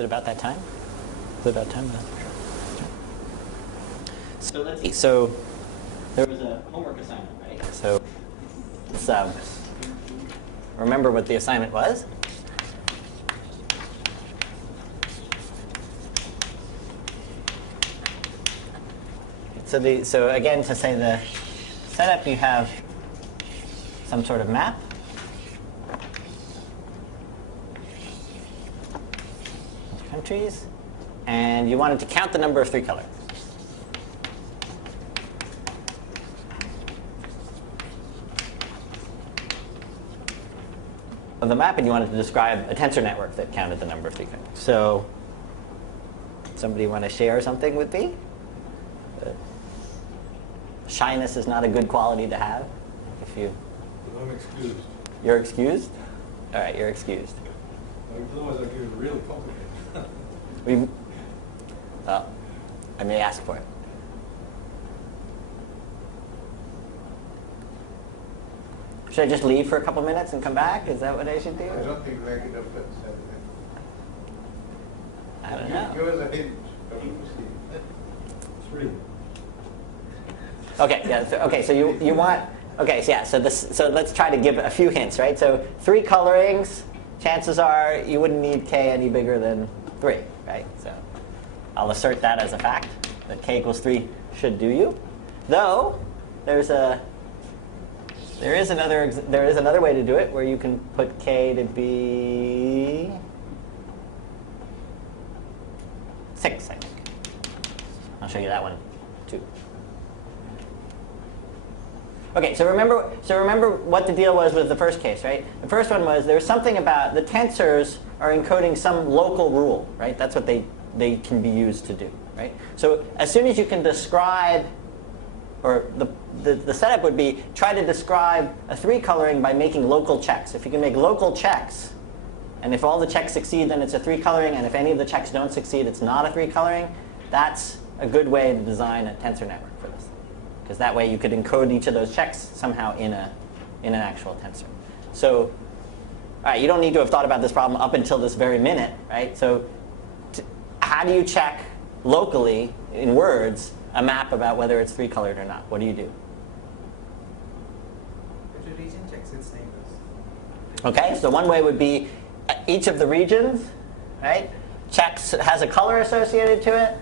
it about that time? Is it about time? So let's see. So there was a homework assignment, right? So let's remember what the assignment was. So again, to say the setup, you have some sort of map. Countries. And you wanted to count the number of 3 colors. Of the map, and you wanted to describe a tensor network that counted the number of 3 colors. So somebody want to share something with me? Shyness is not a good quality to have. If you. I'm excused. You're excused? All right, you're excused. Otherwise, I get it really complicated. I may ask for it. Should I just leave for a couple minutes and come back? Is that what I should do? I don't think we can do it. I don't know. Give us a hint. 3. Okay, yeah. So you want. Okay, so yeah. So let's try to give a few hints, right? So 3 colorings. Chances are you wouldn't need k any bigger than 3, right? So I'll assert that as a fact that k equals 3 should do you. Though there is another way to do it where you can put k to be 6, I think. I'll show you that one too. Okay, so remember what the deal was with the first case, right? The first one was there was something about the tensors are encoding some local rule, right? That's what they can be used to do, right? So as soon as you can describe, or the setup would be try to describe a 3 coloring by making local checks. If you can make local checks, and if all the checks succeed, then it's a 3 coloring, and if any of the checks don't succeed, it's not a 3 coloring. That's a good way to design a tensor network for this. Because that way you could encode each of those checks somehow in an actual tensor. So, all right, you don't need to have thought about this problem up until this very minute, right? So, how do you check locally in words a map about whether it's 3 colored or not? What do you do? Which region checks its neighbors? Okay, so one way would be each of the regions, right? Has a color associated to it.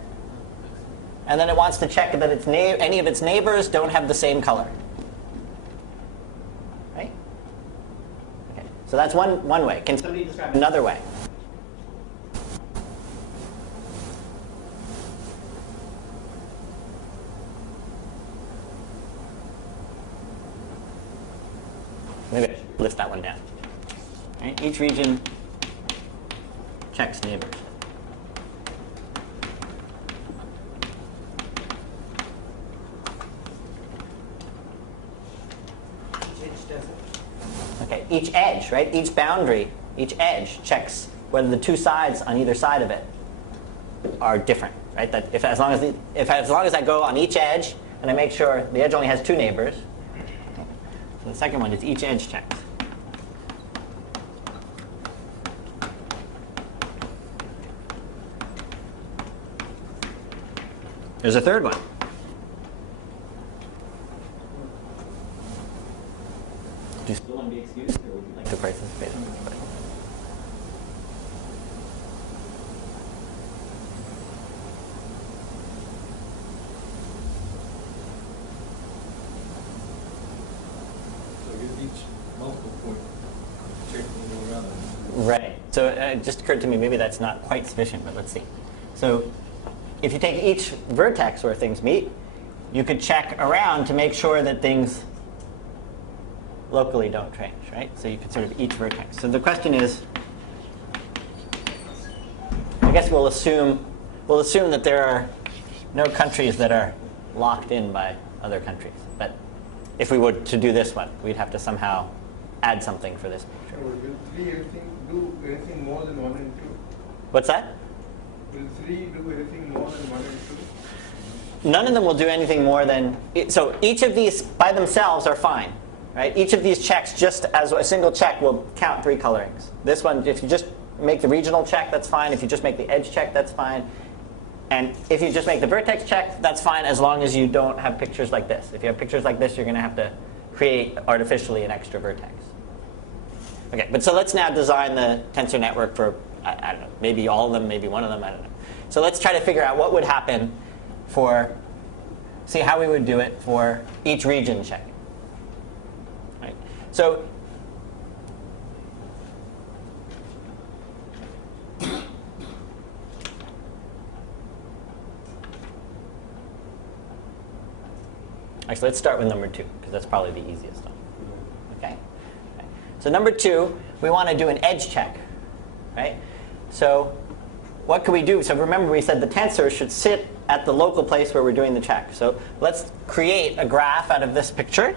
And then it wants to check that any of its neighbors don't have the same color. Right? Okay. So that's one way. Can somebody describe another way? Maybe I should lift that one down. Right? Each region checks neighbors. Okay, each edge, right? Each boundary, each edge checks whether the 2 sides on either side of it are different, right? That if as long as I go on each edge and I make sure the edge only has 2 neighbors. So the second one is each edge checks. There's a third one. Do you still want to be excused, or would you like to participate in this question? So I guess each multiple point check will go around. Right. So it just occurred to me maybe that's not quite sufficient, but let's see. So if you take each vertex where things meet, you could check around to make sure that things locally don't change, right? So you could sort of each vertex. So the question is, I guess we'll assume that there are no countries that are locked in by other countries. But if we were to do this one, we'd have to somehow add something for this picture. Will 3 do anything more than 1 and 2? What's that? Will 3 do anything more than 1 and 2? None of them will do anything more than, so each of these by themselves are fine. Right? Each of these checks, just as a single check, will count 3 colorings. This one, if you just make the regional check, that's fine. If you just make the edge check, that's fine. And if you just make the vertex check, that's fine as long as you don't have pictures like this. If you have pictures like this, you're going to have to create artificially an extra vertex. Okay, but so let's now design the tensor network for, I don't know, maybe all of them, maybe one of them, I don't know. So let's try to figure out what would happen for, see how we would do it for each region checking. Right? So actually, let's start with number 2, because that's probably the easiest one. Okay? So number 2, we want to do an edge check. Right? So what could we do? So remember we said the tensor should sit at the local place where we're doing the check. So let's create a graph out of this picture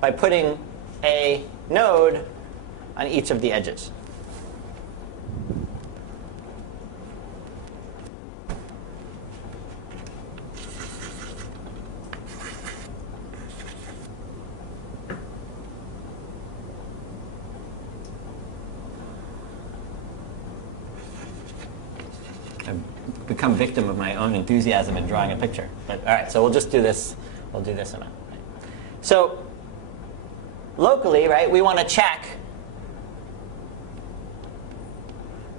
by putting a node on each of the edges. I've become victim of my own enthusiasm in drawing a picture. But all right, so we'll just do this. We'll do this amount. Right? So locally, right, we want to check,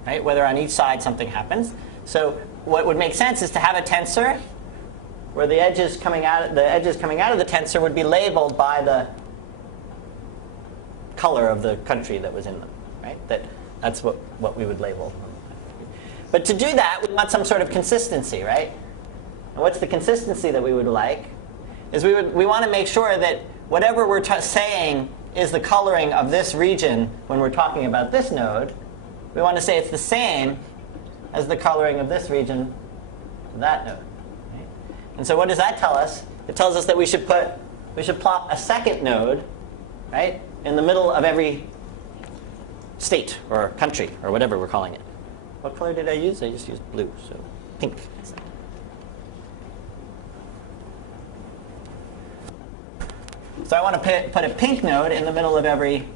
right, whether on each side something happens. So what would make sense is to have a tensor where the edges coming out of the tensor would be labeled by the color of the country that was in them. Right? That's what we would label. But to do that, we want some sort of consistency, right? And what's the consistency that we would like? Is we want to make sure that whatever we're saying is the coloring of this region when we're talking about this node, we want to say it's the same as the coloring of this region for that node. Right? And so what does that tell us? It tells us that we should plop a second node, right, in the middle of every state or country or whatever we're calling it. What color did I use? I just used blue, so pink. So I want to put a pink node in the middle of every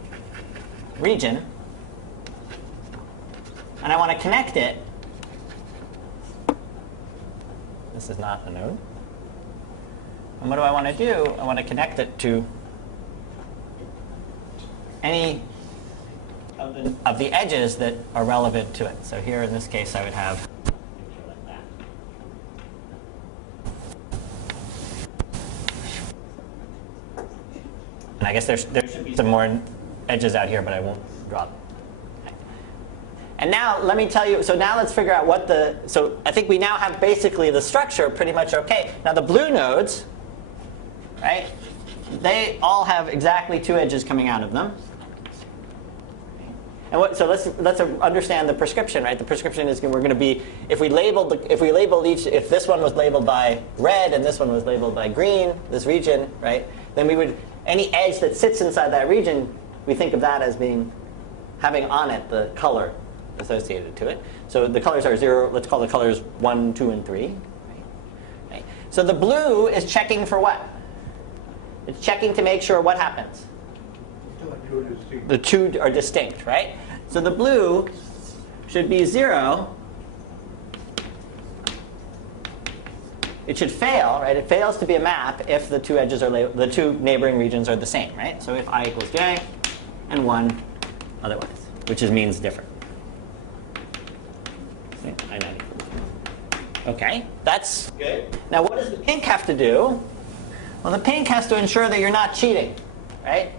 region. And I want to connect it. This is not a node. And what do I want to do? I want to connect it to any of the edges that are relevant to it. So here in this case, I would have like that. And I guess there should be some more edges out here, but I won't draw them. Okay. And now let me tell you, so now let's figure out so I think we now have basically the structure pretty much okay. Now the blue nodes, right, they all have exactly 2 edges coming out of them. And so let's understand the prescription, right? The prescription is we're going to be if this one was labeled by red and this one was labeled by green, this region, right? Then we would any edge that sits inside that region, we think of that as having on it the color associated to it. So the colors are 0. Let's call the colors 1, 2, and 3. Right? So the blue is checking for what? It's checking to make sure what happens. The 2 are distinct, right? So the blue should be 0. It should fail, right? It fails to be a map if the 2 edges are the 2 neighboring regions are the same, right? So if I equals j and 1 otherwise, which means different. Okay, I not equal. Okay, that's good. Now what does the pink have to do? Well, the pink has to ensure that you're not cheating, right?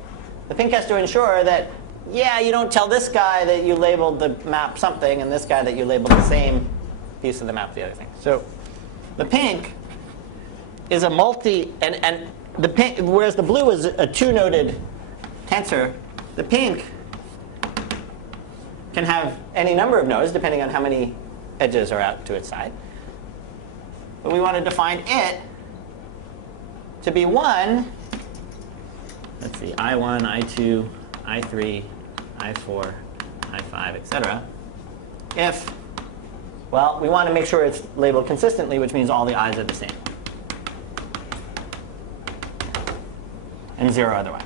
The pink has to ensure that, yeah, you don't tell this guy that you labeled the map something and this guy that you labeled the same piece of the map the other thing. So the pink is a and the pink, whereas the blue is a 2-noded tensor, the pink can have any number of nodes depending on how many edges are out to its side. But we want to define it to be 1. Let's see, I1, I2, I3, I4, I5, etc. If, well, we want to make sure it's labeled consistently, which means all the i's are the same. And 0 otherwise.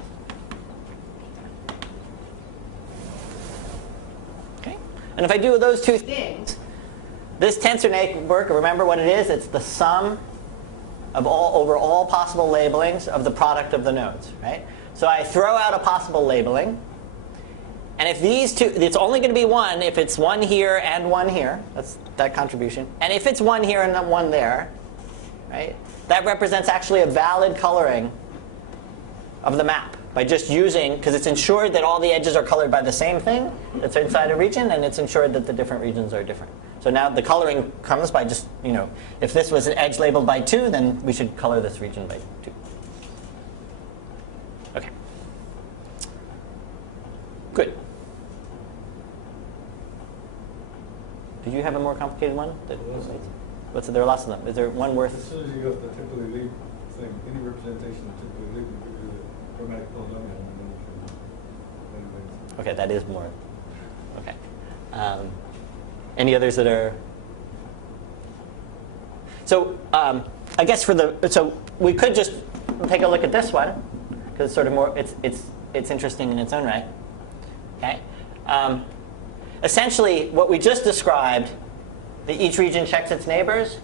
Okay? And if I do those two things, this tensor network, remember what it is? It's the sum of over all possible labelings of the product of the nodes, right? So I throw out a possible labeling. And if these two, it's only going to be one if it's one here and one here. That's that contribution. And if it's one here and one there, right? That represents actually a valid coloring of the map by just using, because it's ensured that all the edges are colored by the same thing that's inside a region, and it's ensured that the different regions are different. So now the coloring comes by just, if this was an edge labeled by 2, then we should color this region by 2. OK. Good. Did you have a more complicated one? What's it? There are lots of them. Is there one worth? As soon as you go to the typically lead thing, any representation of typically lead will give you the chromatic polynomial, and then you can. OK, that is more. OK. Any others that are? So I guess so we could just take a look at this one because it's sort of more. It's interesting in its own right. OK. Essentially, what we just described, that each region checks its neighbors,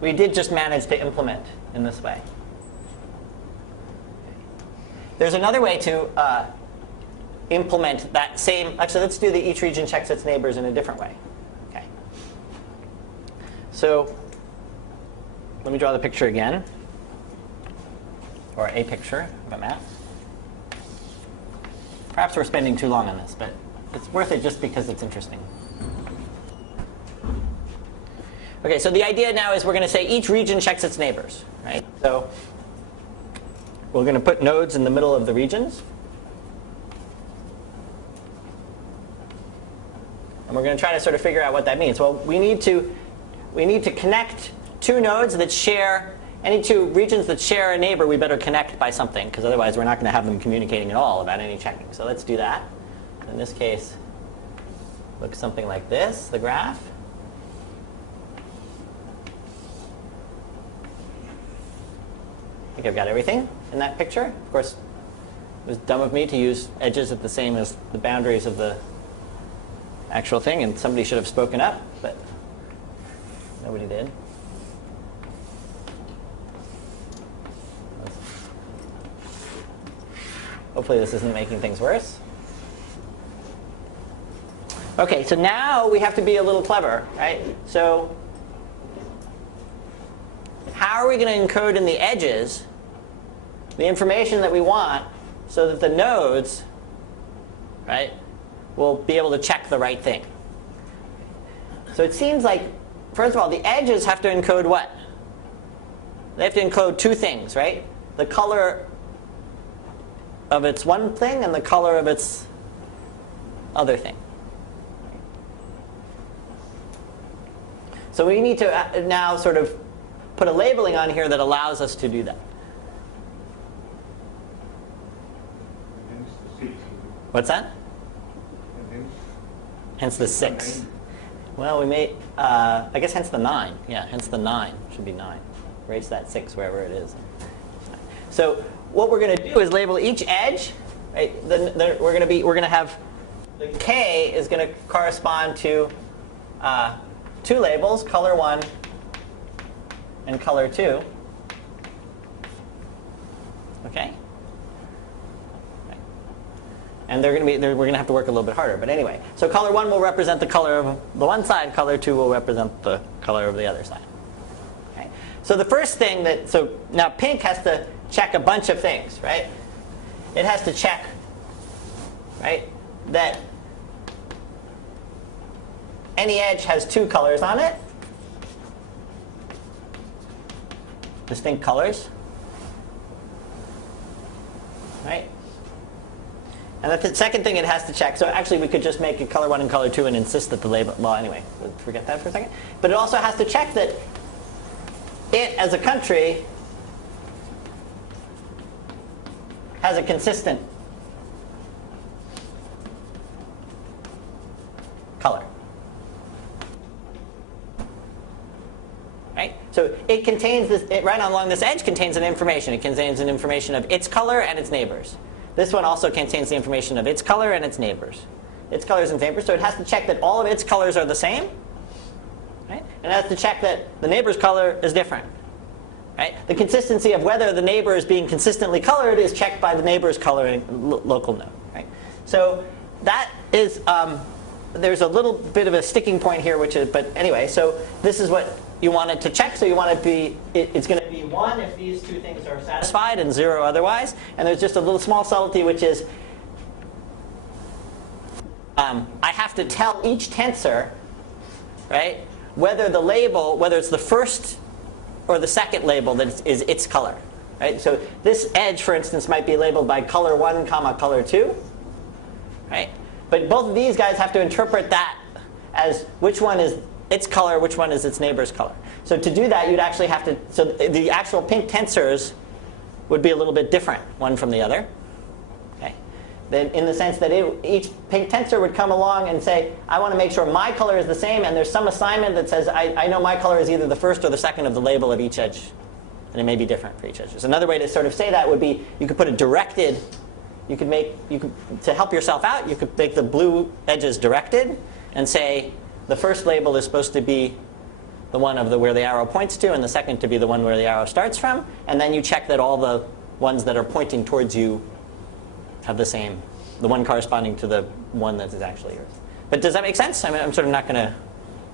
we did just manage to implement in this way. There's another way to implement that same. Actually, let's do the each region checks its neighbors in a different way. Okay. So let me draw the picture again, or a picture of a map. Perhaps we're spending too long on this, but it's worth it just because it's interesting. OK, so the idea now is we're going to say each region checks its neighbors, right? So we're going to put nodes in the middle of the regions. And we're going to try to sort of figure out what that means. Well, we need to connect two nodes that share, any two regions that share a neighbor, we better connect by something, because otherwise we're not going to have them communicating at all about any checking. So let's do that. In this case, looks something like this, the graph. I think I've got everything in that picture. Of course, it was dumb of me to use edges at the same as the boundaries of the actual thing, and somebody should have spoken up, but nobody did. Hopefully this isn't making things worse. OK, so now we have to be a little clever, right? So how are we going to encode in the edges the information that we want so that the nodes, right, will be able to check the right thing? So it seems like, first of all, the edges have to encode what? They have to encode two things, right? The color of its one thing and the color of its other thing. So we need to now sort of put a labeling on here that allows us to do that. What's that? Hence the 6. Well, we may, I guess hence the 9. Yeah, hence the 9. Should be 9. Erase that 6 wherever it is. So what we're going to do is label each edge. Right? We're going to have the k is going to correspond to two labels, color 1 and color 2. Okay. And we're going to have to work a little bit harder. But anyway, so color 1 will represent the color of the one side. Color 2 will represent the color of the other side. Okay. So the first thing so now pink has to check a bunch of things, right? It has to check, right, that any edge has two colors on it, distinct colors, right? And the second thing it has to check, so actually we could just make it color 1 and color 2 and insist that the label, well anyway, forget that for a second. But it also has to check that it, as a country, has a consistent color. Right? So it contains this, right along this edge contains an information. It contains an information of its color and its neighbors. This one also contains the information of its color and its neighbors. its colors and neighbors. So it has to check that all of its colors are the same. Right? And it has to check that the neighbor's color is different. Right? The consistency of whether the neighbor is being consistently colored is checked by the neighbor's coloring local node. Right? So that is, there's a little bit of a sticking point here, which is, but anyway, so this is what you want it to check. So you want it to be, it's going to be 1 if these two things are satisfied and 0 otherwise. And there's just a little small subtlety, which is I have to tell each tensor, right, whether the label, whether it's the first or the second label that is its color. Right? So this edge, for instance, might be labeled by color 1, comma color 2. Right? But both of these guys have to interpret that as which one is its color, which one is its neighbor's color. So to do that, you'd actually have to, so the actual pink tensors would be a little bit different, one from the other. Okay? Then in the sense that each pink tensor would come along and say, I want to make sure my color is the same, and there's some assignment that says, I know my color is either the first or the second of the label of each edge. And it may be different for each edge. So another way to sort of say that would be, you could put a directed, to help yourself out, you could make the blue edges directed and say, the first label is supposed to be the one of where the arrow points to, and the second to be the one where the arrow starts from. And then you check that all the ones that are pointing towards you have the same, the one corresponding to the one that is actually yours. But does that make sense? I mean, I'm sort of not going to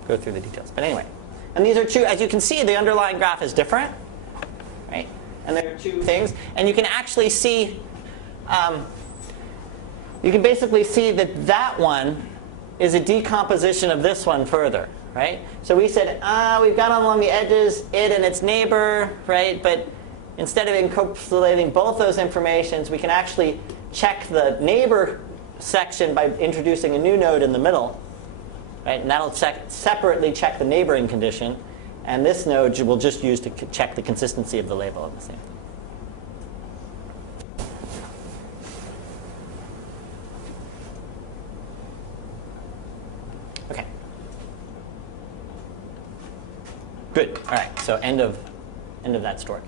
go through the details. But anyway. And these are two, as you can see, the underlying graph is different. Right? And there are two things. And you can actually see, you can basically see that that one is a decomposition of this one further. Right? So we said, we've got along the edges it and its neighbor, right? But instead of encapsulating both those informations, we can actually check the neighbor section by introducing a new node in the middle. Right? And that'll separately check the neighboring condition. And this node we'll just use to check the consistency of the label of the same thing. OK. Good. All right. So end of that story.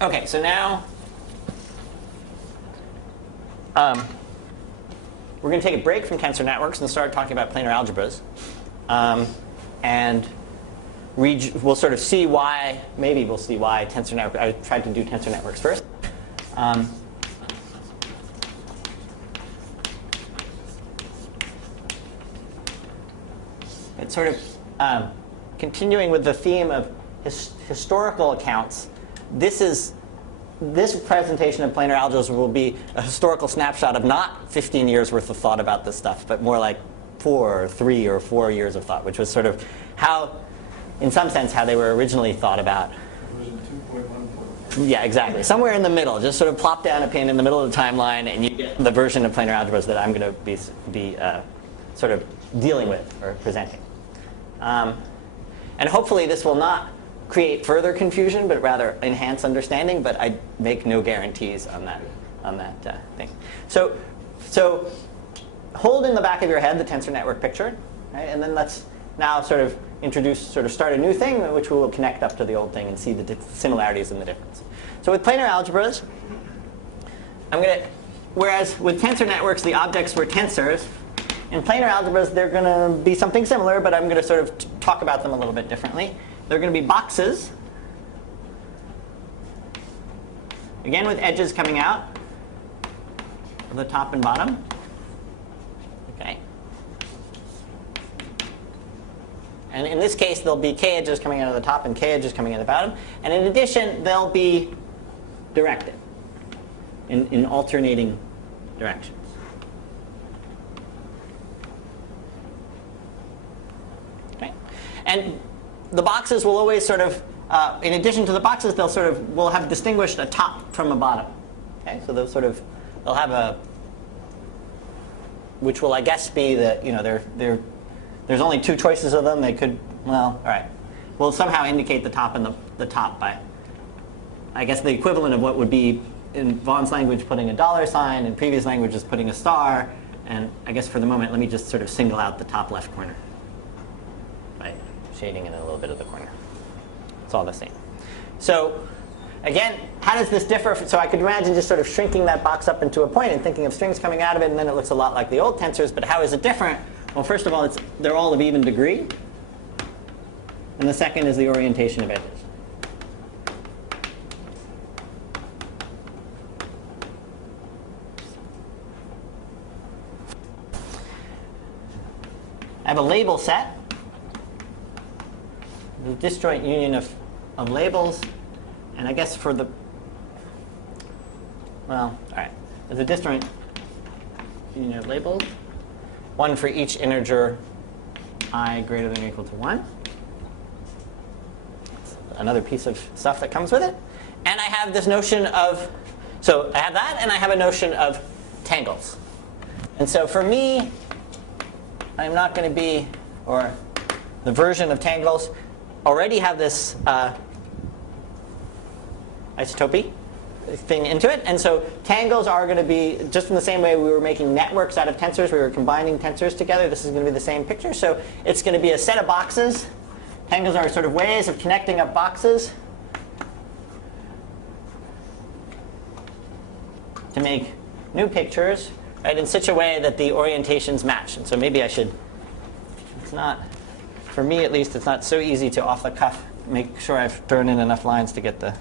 OK, so now we're going to take a break from tensor networks and start talking about planar algebras. And we'll sort of see why, maybe we'll see why tensor network. I tried to do tensor networks first. It's sort of continuing with the theme of historical accounts. This presentation of planar algebras will be a historical snapshot of not 15 years worth of thought about this stuff, but more like 3 or 4 years of thought, which was sort of how, in some sense, how they were originally thought about. Version 2.1. Yeah, exactly. Somewhere in the middle. Just sort of plop down a pin in the middle of the timeline, and you get the version of planar algebras that I'm going to be sort of dealing with or presenting. And hopefully this will not create further confusion, but rather enhance understanding. But I make no guarantees on that thing. So hold in the back of your head the tensor network picture, right? And then let's now sort of start a new thing, which we will connect up to the old thing and see the similarities and the difference. So with planar algebras, whereas with tensor networks the objects were tensors, in planar algebras they're going to be something similar, but I'm going to sort of talk about them a little bit differently. They're going to be boxes, again with edges coming out of the top and bottom. Okay. And in this case, there'll be k edges coming out of the top and k edges coming out of the bottom. And in addition, they'll be directed in alternating directions. Okay. And the boxes will always sort of, in addition to the boxes, we'll have distinguished a top from a bottom. Okay, so they'll have a, which will I guess be that there's only two choices of them. They could, well, all right, we'll somehow indicate the top and the top by, I guess the equivalent of what would be in Vaughn's language putting a $sign, in previous languages putting a star, and I guess for the moment let me just sort of single out the top left corner by shading in a little bit of the corner. It's all the same. So again, how does this differ? So I could imagine just sort of shrinking that box up into a point and thinking of strings coming out of it, and then it looks a lot like the old tensors. But how is it different? Well, first of all, they're all of even degree. And the second is the orientation of edges. I have a label set, the disjoint union of labels, and I guess for the, well, all right, there's a disjoint union of labels, one for each integer I greater than or equal to 1. Another piece of stuff that comes with it. And I have this notion of, so I have that, and I have a notion of tangles. And so for me, I'm not going to be, or the version of tangles, already have this isotopy thing into it. And so tangles are going to be, just in the same way we were making networks out of tensors, we were combining tensors together, this is going to be the same picture. So it's going to be a set of boxes. Tangles are sort of ways of connecting up boxes to make new pictures, right, in such a way that the orientations match. And so maybe I should, it's not, for me at least, it's not so easy to off the cuff make sure I've thrown in enough lines to get the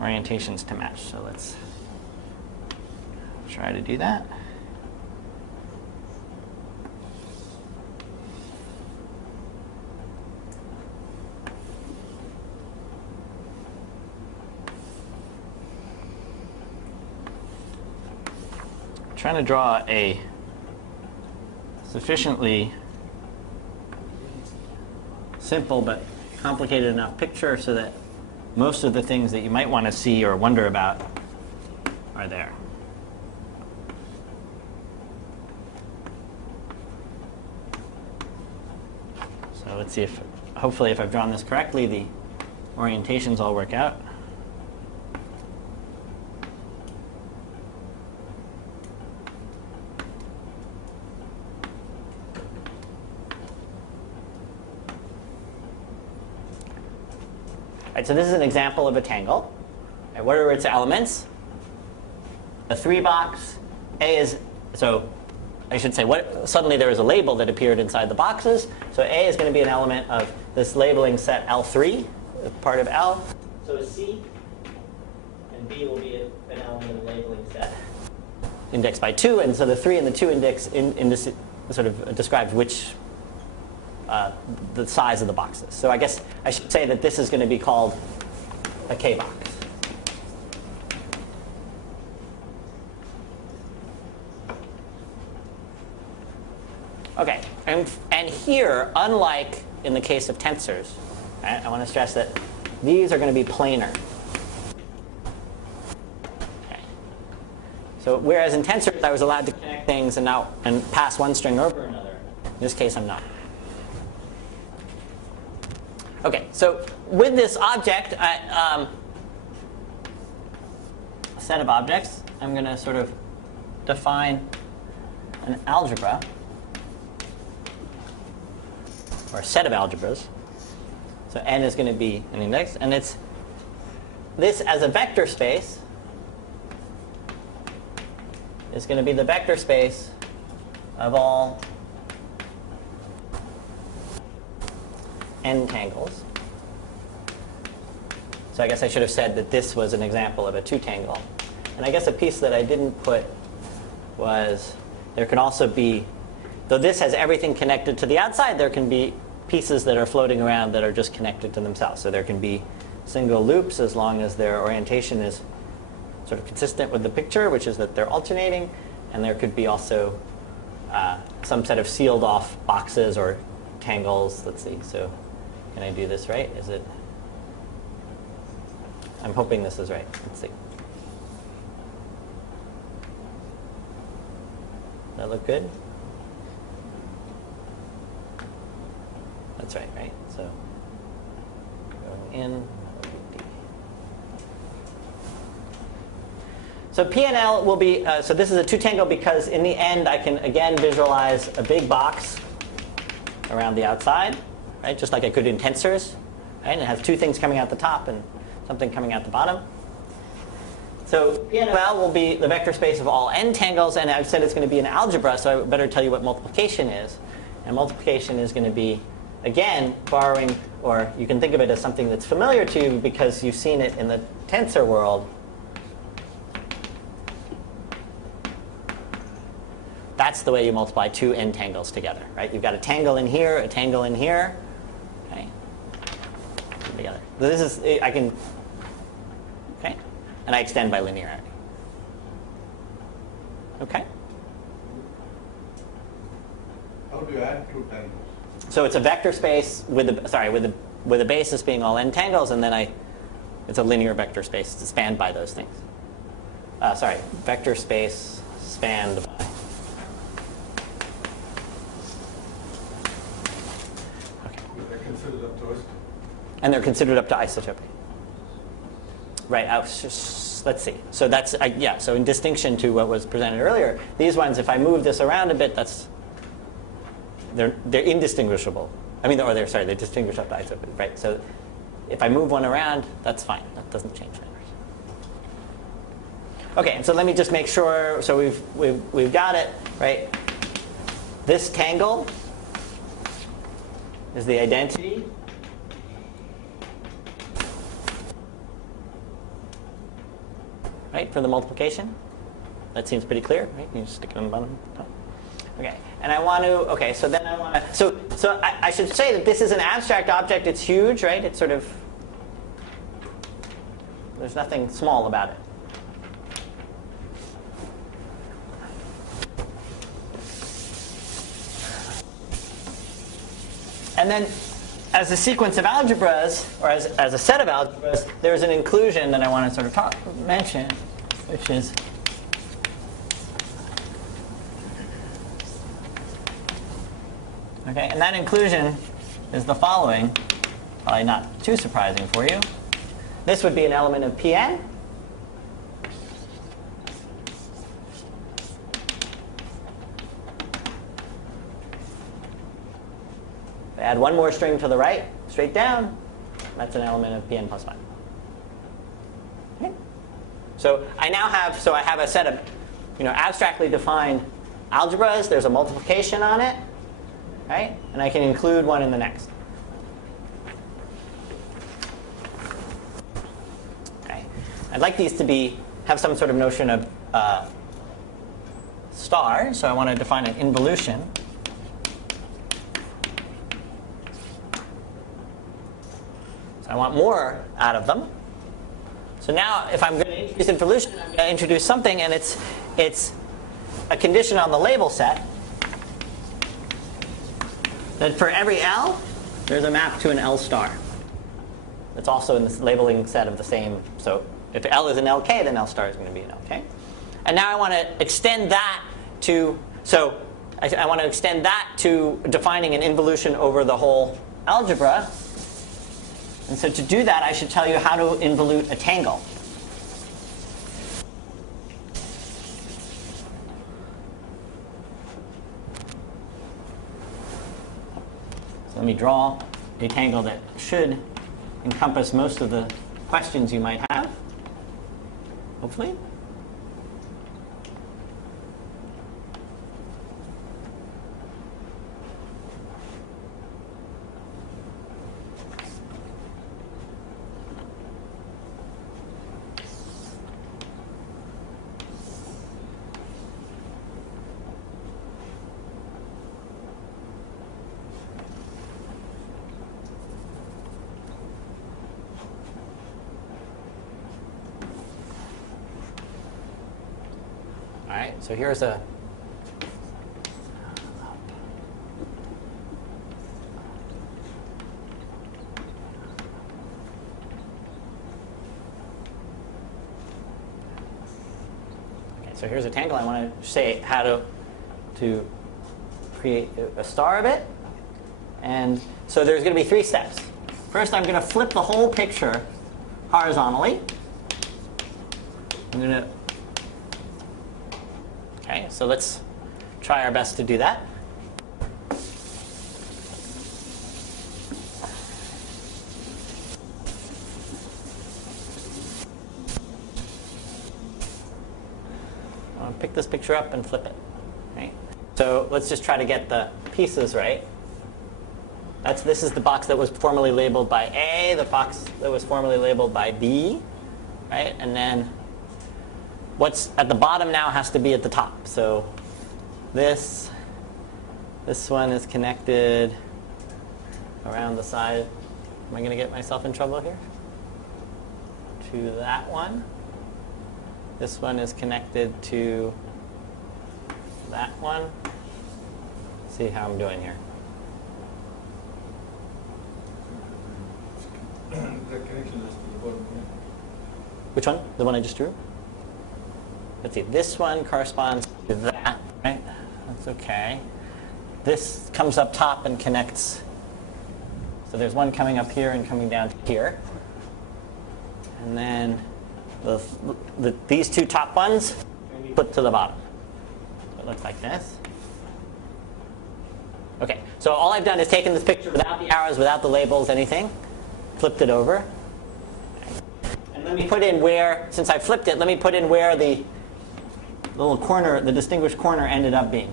orientations to match. So let's try to do that. Trying to draw a sufficiently simple but complicated enough picture so that most of the things that you might want to see or wonder about are there. So let's see if, hopefully if I've drawn this correctly, the orientations all work out. Right, so this is an example of a tangle. Right, what are its elements? A 3-box. A is, so I should say, suddenly there was a label that appeared inside the boxes. So A is going to be an element of this labeling set L3, part of L. So is C. And B will be an element of the labeling set indexed by 2. And so the 3 and the 2 index sort of describes which the size of the boxes. So I guess I should say that this is going to be called a K box. Okay, and here, unlike in the case of tensors, right, I want to stress that these are going to be planar. Okay. So whereas in tensors I was allowed to connect things and pass one string over another, in this case I'm not. Okay, so with this object, a set of objects, I'm going to sort of define an algebra, or a set of algebras. So n is going to be an index, and it's this as a vector space is going to be the vector space of all n tangles. So I guess I should have said that this was an example of a 2-tangle. And I guess a piece that I didn't put was there can also be, though this has everything connected to the outside, there can be pieces that are floating around that are just connected to themselves. So there can be single loops as long as their orientation is sort of consistent with the picture, which is that they're alternating. And there could be also some set of sealed off boxes or tangles. Let's see. So can I do this right? Is it? I'm hoping this is right. Let's see. Does that look good? That's right, right? So going in, So PNL will be, so this is a two-tangle because in the end I can again visualize a big box around the outside, right? Just like I could in tensors, right? And it has two things coming out the top and something coming out the bottom. So PNL will be the vector space of all n tangles, and I've said it's going to be an algebra, so I better tell you what multiplication is. And multiplication is going to be, again, borrowing, or you can think of it as something that's familiar to you because you've seen it in the tensor world. That's the way you multiply two n tangles together, right? You've got a tangle in here, a tangle in here, okay? Together. So this is, I can, okay? And I extend by linearity. Okay? How do you add two tangles? So it's a vector space with a basis being all n tangles, and then it's a linear vector space to spanned by those things. Vector space spanned by. They're considered up to isotopy. And they're considered up to isotopy. Right. Let's see. So that's yeah. So in distinction to what was presented earlier, these ones, if I move this around a bit, they're indistinguishable. I mean, they're distinguished up to isotopy. Right. So if I move one around, that's fine. That doesn't change that. Okay. So let me just make sure. So we've got it right. This tangle is the identity. Right, for the multiplication. That seems pretty clear, right? You just stick it on the bottom. Okay, and I want to, okay, so then I want to, so I should say that this is an abstract object. It's huge, right? It's sort of, there's nothing small about it. And then, as a sequence of algebras, or as a set of algebras, there's an inclusion that I want to sort of mention, which is okay, and that inclusion is the following. Probably not too surprising for you. This would be an element of Pn. Add one more string to the right, straight down. That's an element of Pn plus 1. Okay. So I now have, I have a set of, abstractly defined algebras. There's a multiplication on it, right? And I can include one in the next. Okay. I'd like these to have some sort of notion of star. So I want to define an involution. I want more out of them. So now, if I'm going to introduce involution, I'm going to introduce something, and it's a condition on the label set that for every L, there's a map to an L star. It's also in this labeling set of the same. So if L is an LK, then L star is going to be an LK. And now I want to extend that to, I want to extend that to defining an involution over the whole algebra. And so to do that, I should tell you how to involute a tangle. So let me draw a tangle that should encompass most of the questions you might have, hopefully. So here's a so here's a tangle. I want to say how to create a star of it. And so there's going to be 3 steps. First, I'm going to flip the whole picture horizontally. I'm going to Okay, so let's try our best to do that. I'll pick this picture up and flip it. Right? So let's just try to get the pieces right. This is the box that was formerly labeled by A, the box that was formerly labeled by B, right? And then what's at the bottom now has to be at the top. So this one is connected around the side. Am I going to get myself in trouble here? To that one. This one is connected to that one. Let's see how I'm doing here. The connection is to the bottom here. Which one? The one I just drew? Let's see. This one corresponds to that, right? That's okay. This comes up top and connects. So there's one coming up here and coming down here. And then these two top ones put to the bottom. So it looks like this. Okay, so all I've done is taken this picture without the arrows, without the labels, anything. Flipped it over. And let me put in where, since I flipped it, let me put in where the little corner, the distinguished corner ended up being.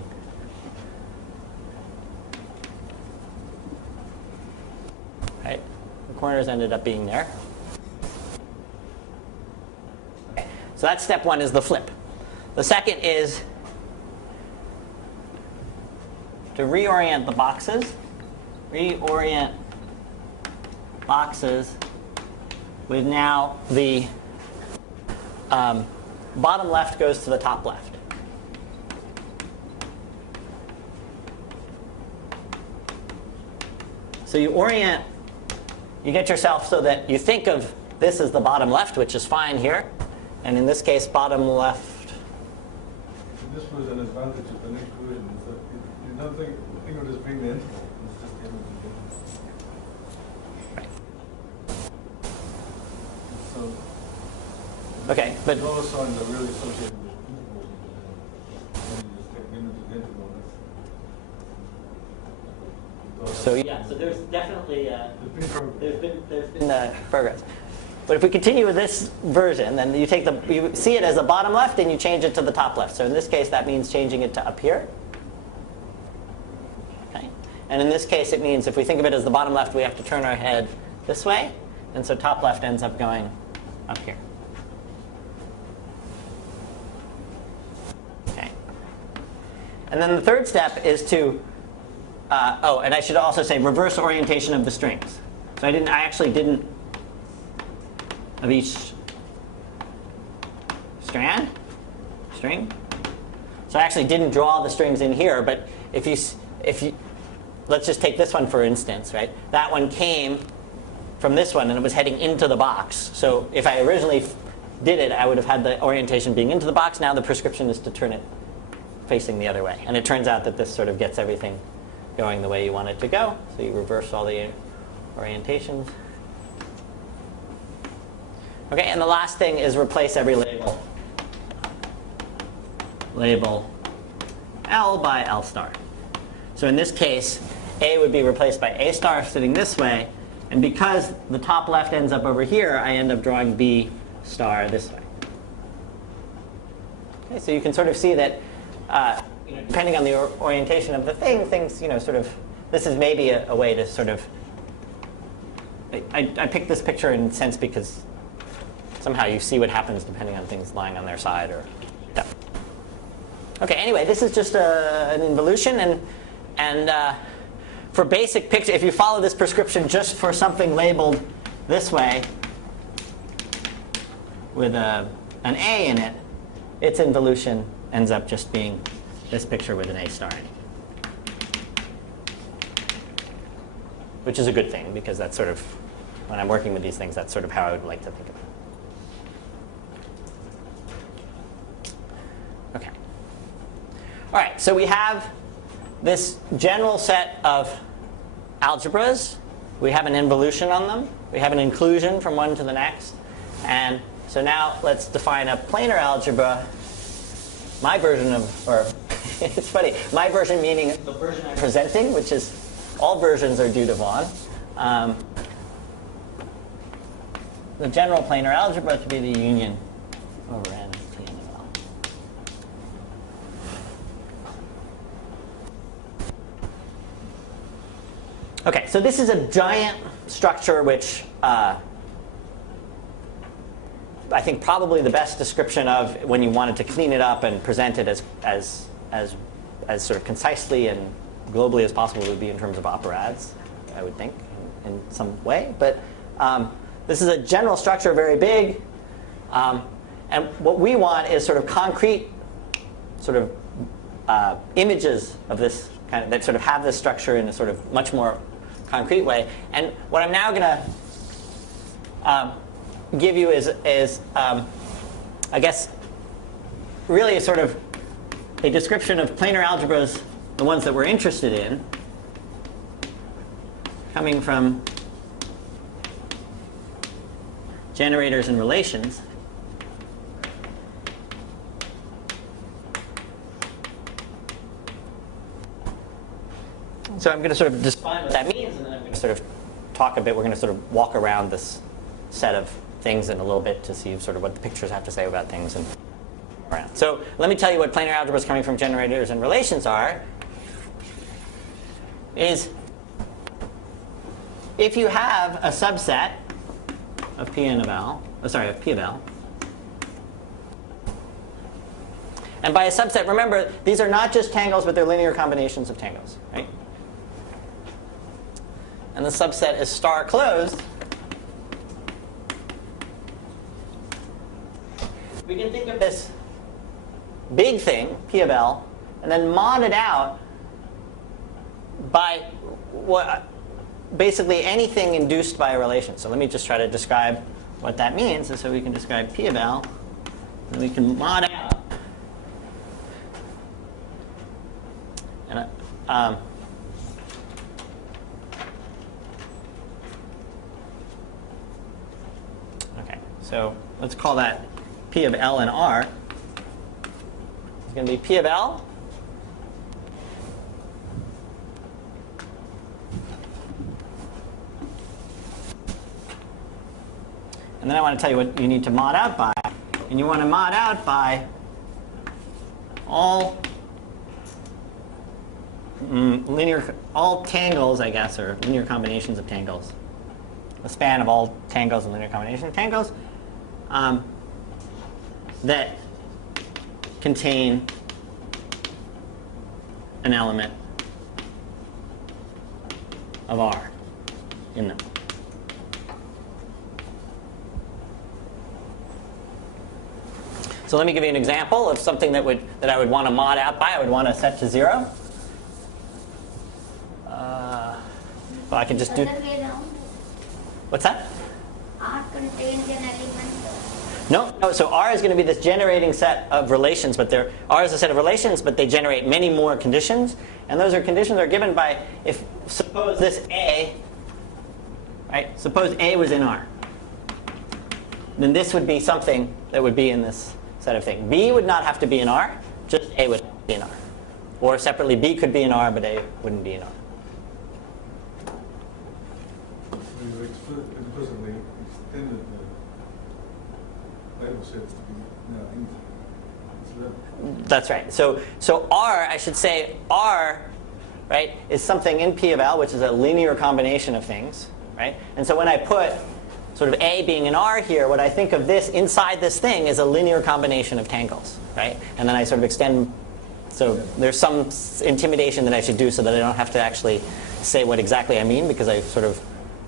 Right? The corners ended up being there. Okay. So that's step one, is the flip. The second is to reorient the boxes. Reorient boxes with now the bottom left goes to the top left. So you get yourself so that you think of this as the bottom left, which is fine here. And in this case, bottom left. This was an advantage of the next version. Is that you don't think of it as being the interval. It's just the image again. Right. So, okay, but dollar signs are really associated with intervals. When you just take the image as interval. so yeah, so there's definitely there's been progress. But if we continue with this version, then you see it as the bottom left and you change it to the top left. So in this case, that means changing it to up here. Okay. And in this case, it means if we think of it as the bottom left, we have to turn our head this way. And so top left ends up going up here. Okay. And then the third step is to, and I should also say reverse orientation of the strings. So I actually didn't, of each string. So I actually didn't draw the strings in here, but if you, let's just take this one for instance, right? That one came from this one and it was heading into the box. So if I originally did it, I would have had the orientation being into the box. Now the prescription is to turn it facing the other way. And it turns out that this sort of gets everything going the way you want it to go. So you reverse all the orientations. Okay, and the last thing is replace every label. Label L by L star. So in this case, A would be replaced by A star sitting this way. And because the top left ends up over here, I end up drawing B star this way. Okay, so you can sort of see that depending on the orientation of the thing, things, sort of, this is maybe a way to sort of, I picked this picture in a sense because somehow you see what happens depending on things lying on their side or yeah. Okay, anyway, this is just an involution, and for basic picture, if you follow this prescription just for something labeled this way with an A in it, its involution ends up just being this picture with an A star in it. Which is a good thing, because that's sort of, when I'm working with these things, that's sort of how I would like to think of it. Okay. All right, so we have this general set of algebras. We have an involution on them. We have an inclusion from one to the next. And so now let's define a planar algebra my version of, or it's funny, my version meaning the version I'm presenting, which is all versions are due to Vaughan. The general planar algebra to be the union over n of T and of L. Okay, so this is a giant structure which I think probably the best description of when you wanted to clean it up and present it as sort of concisely and globally as possible would be in terms of operads, I would think, in some way. But this is a general structure, very big. And what we want is sort of concrete sort of images of this kind of, that sort of have this structure in a sort of much more concrete way. And what I'm now going to give you is I guess, really a sort of a description of planar algebras, the ones that we're interested in, coming from generators and relations. So I'm going to sort of define what that means, and then I'm going to sort of talk a bit. We're going to sort of walk around this set of things in a little bit to see sort of what the pictures have to say about things and around. So let me tell you what planar algebras coming from generators and relations are. Is if you have a subset of P of L, of P of L, and by a subset, remember, these are not just tangles, but they're linear combinations of tangles, right? And the subset is star closed. We can think of this big thing, P of L, and then mod it out by what, basically anything induced by a relation. So let me just try to describe what that means. And so we can describe P of L, and we can mod out. And okay, so let's call that P of L and R. It's going to be P of L and then I want to tell you what you need to mod out by. And you want to mod out by all all tangles, I guess, or linear combinations of tangles. The span of all tangles and linear combination of tangles that contain an element of R in them. So let me give you an example of something that I would want to mod out by. I would want to set to 0. Well, I can just do. What's that? R contains an element. No. So R is going to be this generating set of relations, but R is a set of relations, but they generate many more conditions, and those conditions are given by suppose this A, right? Suppose A was in R, then this would be something that would be in this set of things. B would not have to be in R, just A would be in R, or separately B could be in R, but A wouldn't be in R. You explicitly extended the label sets to be now easy. That's right. So R, I should say R, right, is something in P of L, which is a linear combination of things, right? And so when I put sort of A being an R here, what I think of this inside this thing is a linear combination of tangles, right? And then I sort of extend. So there's some intimidation that I should do so that I don't have to actually say what exactly I mean, because I sort of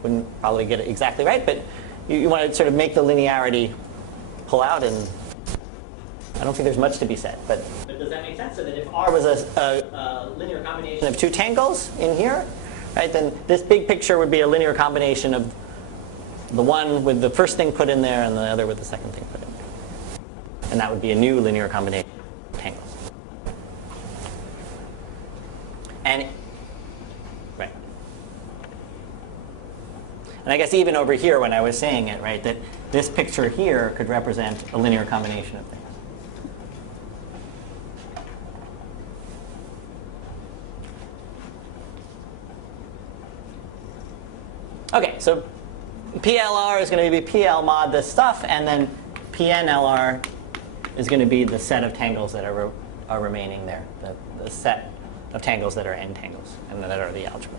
wouldn't probably get it exactly right. But you want to sort of make the linearity pull out, and I don't think there's much to be said. But does that make sense? So that if R was a linear combination of two tangles in here, right, then this big picture would be a linear combination of the one with the first thing put in there and the other with the second thing put in there. And that would be a new linear combination of tangles. And right. And I guess even over here when I was saying it, right, that this picture here could represent a linear combination of things. Okay, so PLR is going to be PL mod this stuff, and then PNLR is going to be the set of tangles that are remaining there, the set of tangles that are n tangles, and that are the algebras.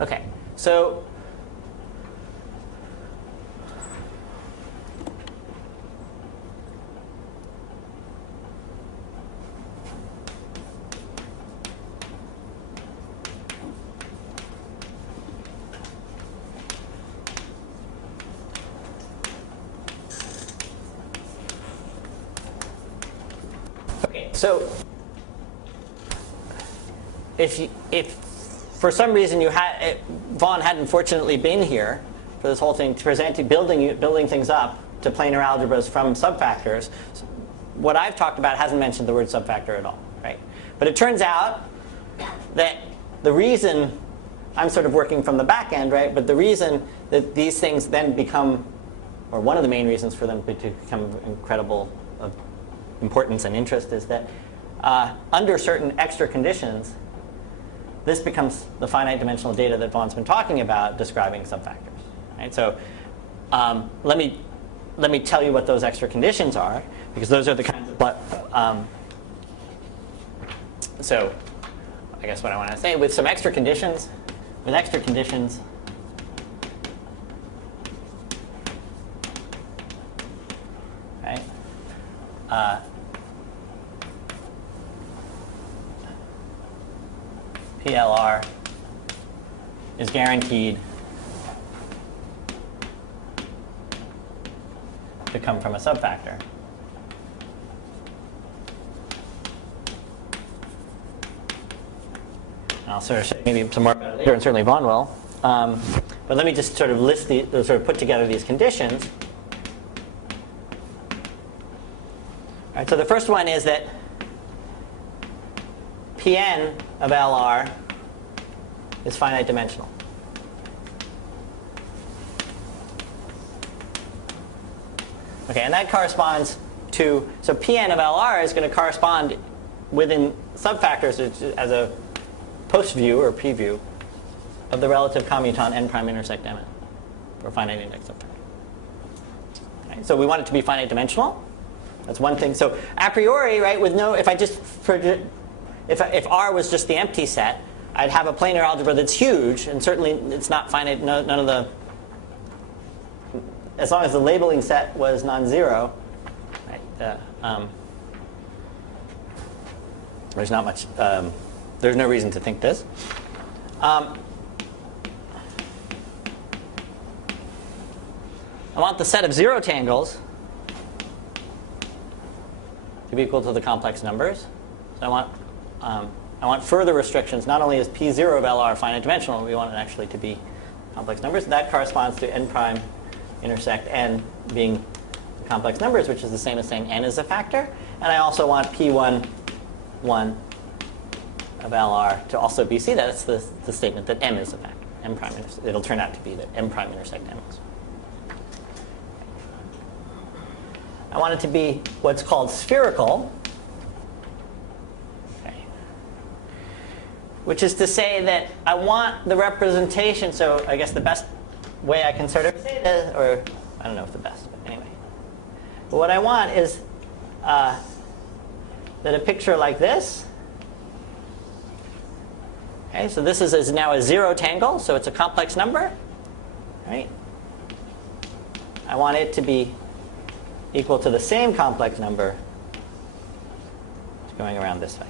Okay, so So if for some reason Vaughn hadn't fortunately been here for this whole thing, building things up to planar algebras from subfactors, what I've talked about hasn't mentioned the word subfactor at all, right? But it turns out that the reason I'm sort of working from the back end, right? But the reason that these things then become, or one of the main reasons for them to become incredible importance and interest is that under certain extra conditions, this becomes the finite dimensional data that Vaughn's been talking about describing subfactors. Right? So let me tell you what those extra conditions are, because those are the kinds of so I guess what I want to say with extra conditions, right? PLR is guaranteed to come from a subfactor. I'll sort of show maybe some more about it later, and certainly Vaughn will. But let me just sort of list sort of put together these conditions. All right, so the first one is that Pn of LR is finite dimensional. Okay, and that corresponds to, so Pn of LR is going to correspond within subfactors as a post view or preview of the relative commuton n prime intersect mn, or finite index subfactor. Okay, so we want it to be finite dimensional. That's one thing. So a priori, right, with no, if R was just the empty set, I'd have a planar algebra that's huge, and certainly it's not finite. None of the, as long as the labeling set was non-zero, right, there's not much. There's no reason to think this. I want the set of zero tangles to be equal to the complex numbers. So I want further restrictions. Not only is P0 of LR finite dimensional, we want it actually to be complex numbers. That corresponds to n prime intersect n being the complex numbers, which is the same as saying n is a factor. And I also want P1 of LR to also be, see, that's the statement that m is a factor. M prime it'll turn out to be that m prime intersect m is. I want it to be what's called spherical, okay, which is to say that I want the representation, so I guess the best way I can sort of say this, or I don't know if the best, but anyway. But what I want is that a picture like this, okay, so this is now a zero tangle, so it's a complex number, right? I want it to be equal to the same complex number going around this way.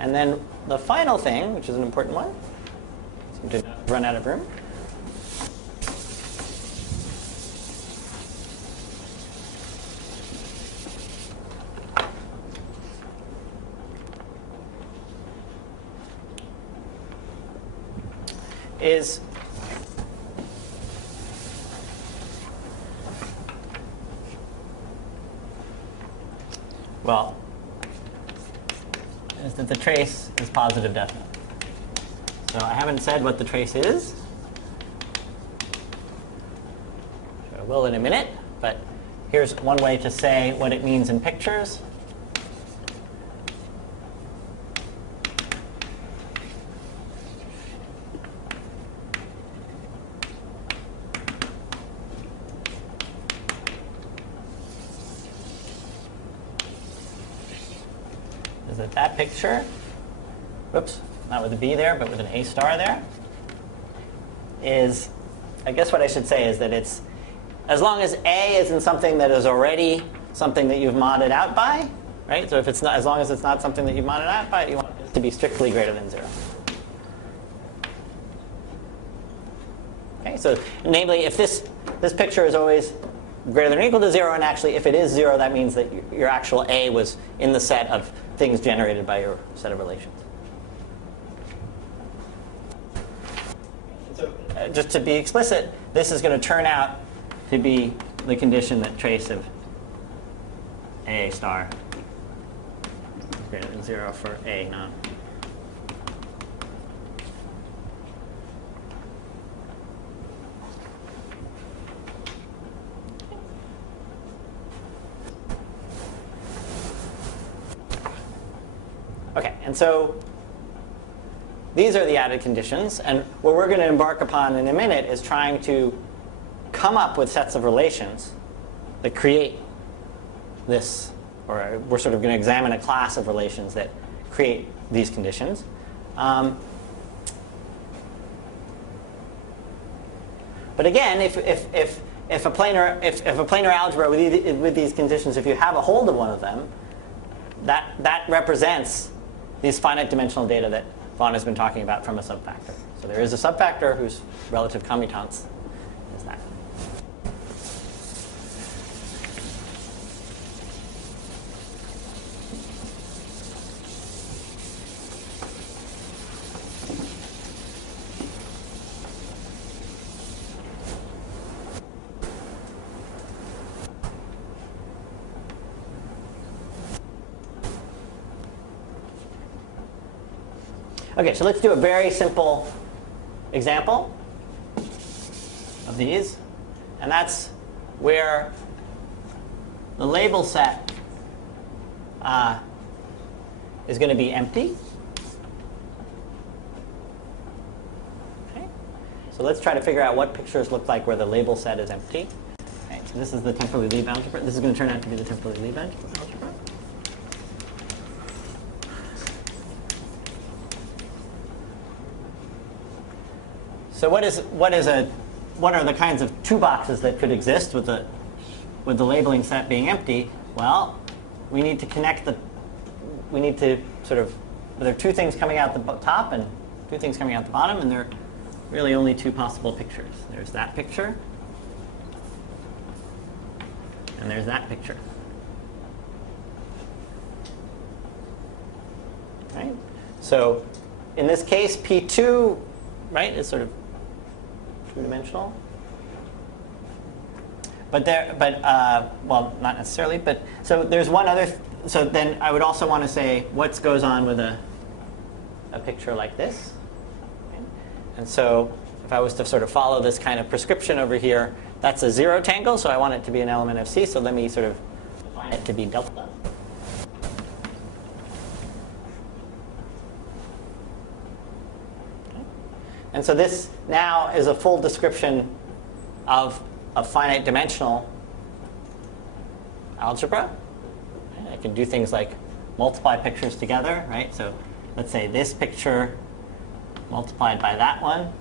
And then the final thing, which is an important one, seem to run out of room, is well, is that the trace is positive definite. So I haven't said what the trace is. I will in a minute, but here's one way to say what it means in pictures. Is that picture, whoops, not with a B there, but with an A star there, is, I guess what I should say is that it's, as long as A isn't something that is already something that you've modded out by, right? So if it's not, as long as it's not something that you've modded out by, you want it to be strictly greater than 0. Okay, so namely, if this picture is always greater than or equal to 0, and actually if it is 0, that means that your actual A was in the set of things generated by your set of relations. So just to be explicit, this is going to turn out to be the condition that trace of A star is greater than 0 for A non. Okay, and so these are the added conditions. And what we're going to embark upon in a minute is trying to come up with sets of relations that create this, or we're sort of going to examine a class of relations that create these conditions. But again, if a planar algebra with these conditions, if you have a hold of one of them, that represents these finite dimensional data that Vaughn has been talking about from a subfactor. So there is a subfactor whose relative commutance is that. Okay, so let's do a very simple example of these. And that's where the label set is going to be empty. Okay. So let's try to figure out what pictures look like where the label set is empty. Okay, so this is the temporally Lieb algebra. This is going to turn out to be the temporally Lieb algebra. So what are the kinds of two boxes that could exist with the labeling set being empty? Well, we need to connect there are two things coming out the top and two things coming out the bottom, and there are really only two possible pictures. There's that picture, and there's that picture. Right? So in this case, P2, right, is sort of two-dimensional. Well, not necessarily, but so there's one other, so then I would also want to say what goes on with a picture like this. Okay. And so if I was to sort of follow this kind of prescription over here, that's a zero tangle, so I want it to be an element of C, so let me sort of define it to be delta. And so this now is a full description of a finite dimensional algebra. I can do things like multiply pictures together, right? So let's say this picture multiplied by that one.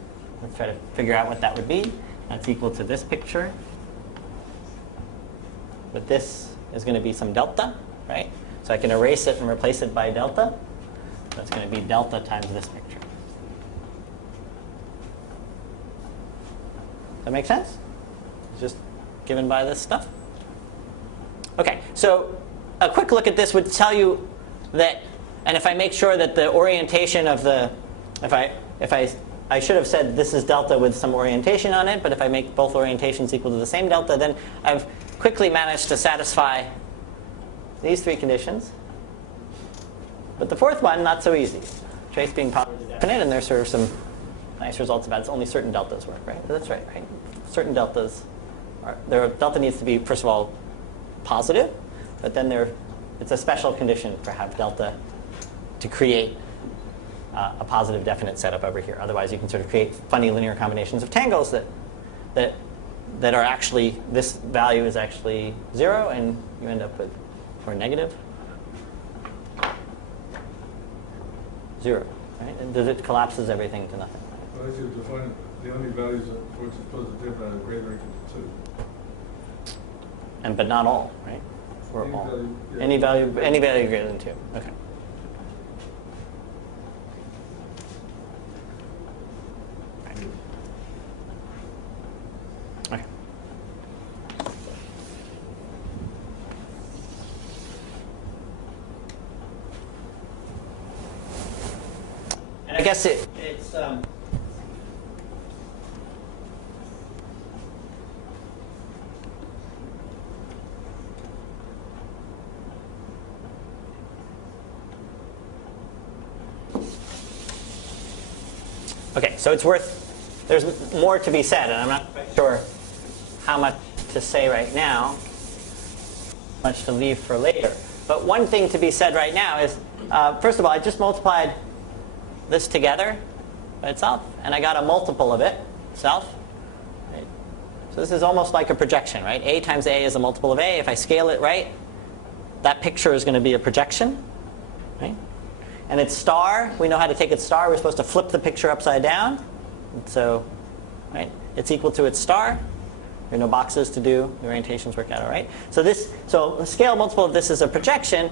Let's try to figure out what that would be. That's equal to this picture. But this is going to be some delta, right? So I can erase it and replace it by delta. That's going to be delta times this picture. That make sense? It's just given by this stuff. Okay, so a quick look at this would tell you that, and if I make sure that the orientation of the, I should have said this is delta with some orientation on it, but if I make both orientations equal to the same delta, then I've quickly managed to satisfy these three conditions. But the fourth one, not so easy. Trace being positive definite, and there's sort of some nice results about it. It's only certain deltas work, right? That's right, right? Certain deltas delta needs to be, first of all, positive, but then it's a special condition for have delta to create a positive definite setup over here. Otherwise, you can sort of create funny linear combinations of tangles that are actually, this value is actually 0, and you end up with, or negative 0, right? And it collapses everything to nothing. Well, as you define it, the only values for which it's positive are greater or equal to 2. But not all, right? Or Any all. value, yeah. Any value greater than 2. Okay. Okay. And I guess it's okay, so it's there's more to be said, and I'm not quite sure how much to say right now, much to leave for later. But one thing to be said right now is, first of all, I just multiplied this together by itself, and I got a multiple of it, itself. Right? So this is almost like a projection, right? A times A is a multiple of A. If I scale it right, that picture is going to be a projection, right? And its star, we know how to take its star. We're supposed to flip the picture upside down. And so, right, it's equal to its star. There are no boxes to do. The orientations work out all right. So the scale multiple of this is a projection.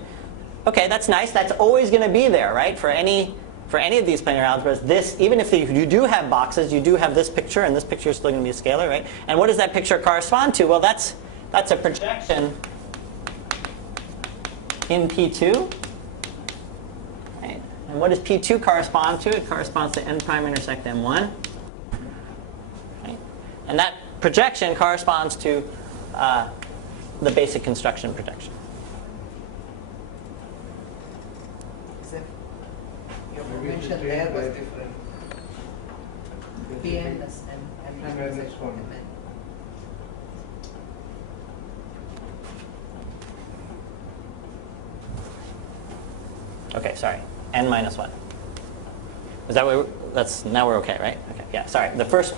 Okay, that's nice. That's always going to be there, right? For any of these planar algebras, this, even if you do have boxes, you do have this picture, and this picture is still going to be a scalar, right? And what does that picture correspond to? Well, that's a projection in P2. Right? And what does P2 correspond to? It corresponds to n prime intersect m1. Right? And that projection corresponds to the basic construction projection. Zeph, your mention there was different. Pn plus m next one. mn. Okay, sorry. N minus 1. Is that what now we're okay, right? Okay, yeah, sorry. The first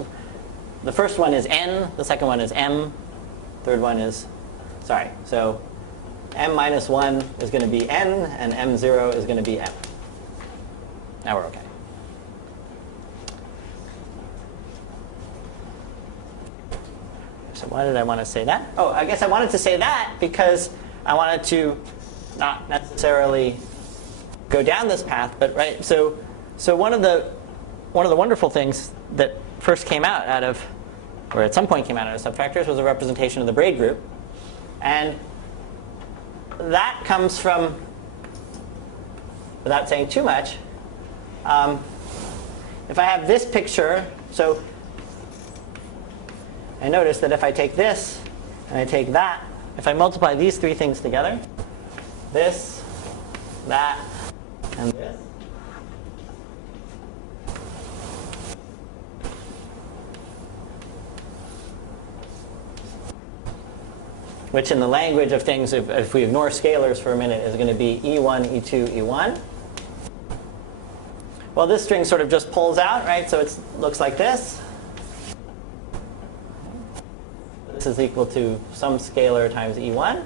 one is n, the second one is m, third one is, sorry. So m minus 1 is going to be n, and m0 is going to be m. Now we're okay. So why did I want to say that? Oh, I guess I wanted to say that because I wanted to not necessarily go down this path, but right. So one of the wonderful things that first came out of, or at some point came out of subfactors, was a representation of the braid group, and that comes from, without saying too much, if I have this picture, so I notice that if I take this and I take that, if I multiply these three things together, this, that, and this, which in the language of things, if we ignore scalars for a minute, is going to be E1, E2, E1. Well, this string sort of just pulls out, right? So it looks like this. This is equal to some scalar times E1.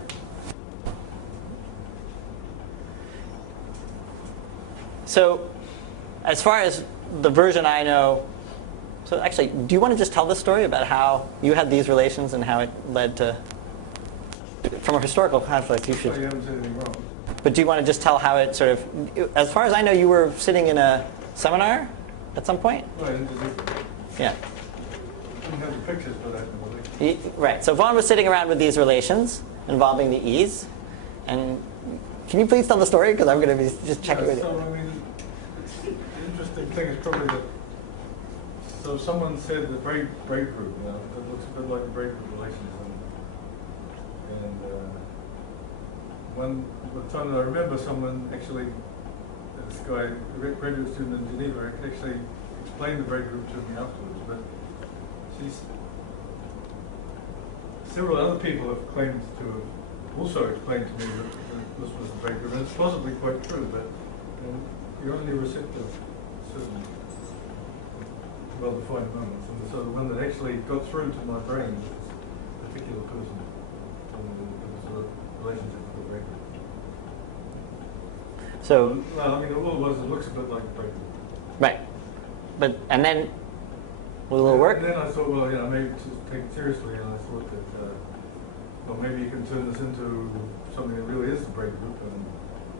So as far as the version I know, so actually, do you want to just tell the story about how you had these relations and how it led to, from a historical conflict, you should. Oh, you haven't said anything wrong. But do you want to just tell how it sort of, as far as I know, you were sitting in a seminar at some point? Right, and Yeah. I didn't have the pictures for that. Right. So Vaughn was sitting around with these relations involving the e's. And can you please tell the story? Because I'm going to be just checking with you. So, I mean, the interesting thing is probably that, so someone said the braid group, you know, it looks a bit like the braid group relations. And one time I remember someone actually, this guy, a graduate student in Geneva, actually explained the braid group to me afterwards. But several other people have claimed to have also explained to me that this was the break group, and it's possibly quite true, but you're only receptive to certain well-defined moments. And so the one that actually got through to my brain was this particular person, there was a relationship with the break group. So, well, I mean, all it was, it looks a bit like a break group. right. But, and then, will it work? And then I thought, well, maybe to take it seriously, and I thought that, well, maybe you can turn this into something that really is a break group, and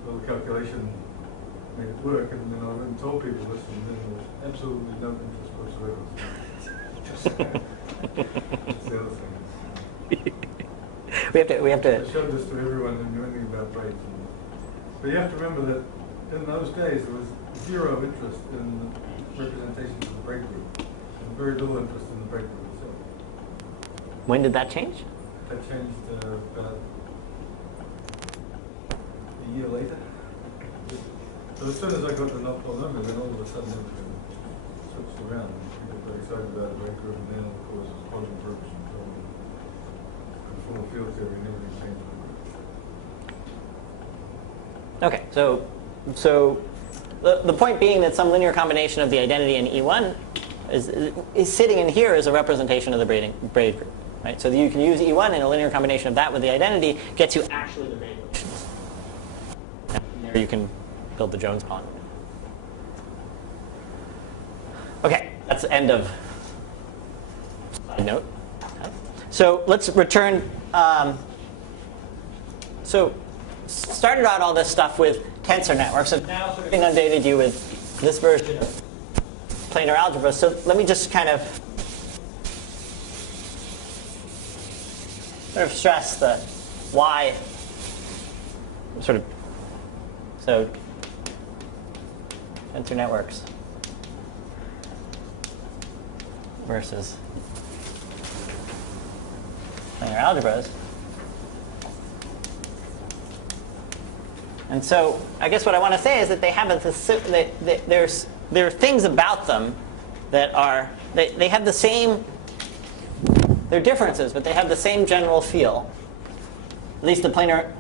a little calculation made it work, and then I went and told people this, and then there was absolutely no interest whatsoever. That's the other thing. We have to. I showed this to everyone who knew anything about breaks. But you have to remember that in those days there was zero interest in representations of the break group, and very little interest in the break group itself. When did that change? That changed about a year later. So as soon as I got the not-pole number, then all of a sudden everything switched around. People got excited about the break group, and then of course it was quantum groups and so on. And formal field theory and everything changed. Okay, so the point being that some linear combination of the identity in E1 is sitting in here as a representation of the braid group, right? So you can use E1 and a linear combination of that with the identity gets you actually the braid relations. And there you can build the Jones polynomial. Okay, that's the end of side note. So let's return. So started out all this stuff with tensor networks, and now sort of inundated you with this version of planar algebra. So let me just kind of stress the why sort of so tensor networks versus planar algebras. And so I guess what I want to say is that they have there are things about them that are, they have the same, they're differences, but they have the same general feel. At least the planar,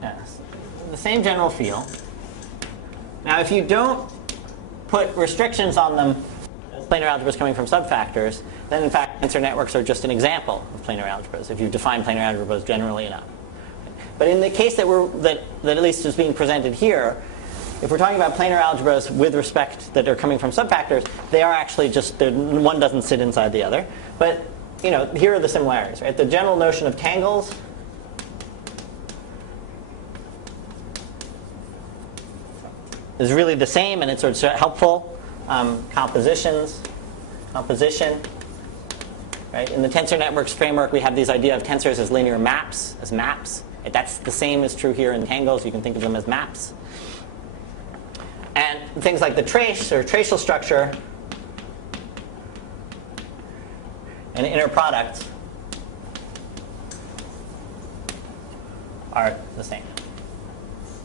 yes, the same general feel. Now if you don't put restrictions on them, as planar algebras coming from subfactors, then in fact tensor networks are just an example of planar algebras, if you define planar algebras generally enough. But in the case that at least is being presented here, if we're talking about planar algebras with respect that are coming from subfactors, they are actually just, one doesn't sit inside the other. But here are the similarities, right? The general notion of tangles is really the same, and it's sort of helpful. Composition, right? In the tensor networks framework, we have this idea of tensors as linear maps, as maps. That's the same is true here in tangles. You can think of them as maps. And things like the trace or tracial structure and inner products are the same.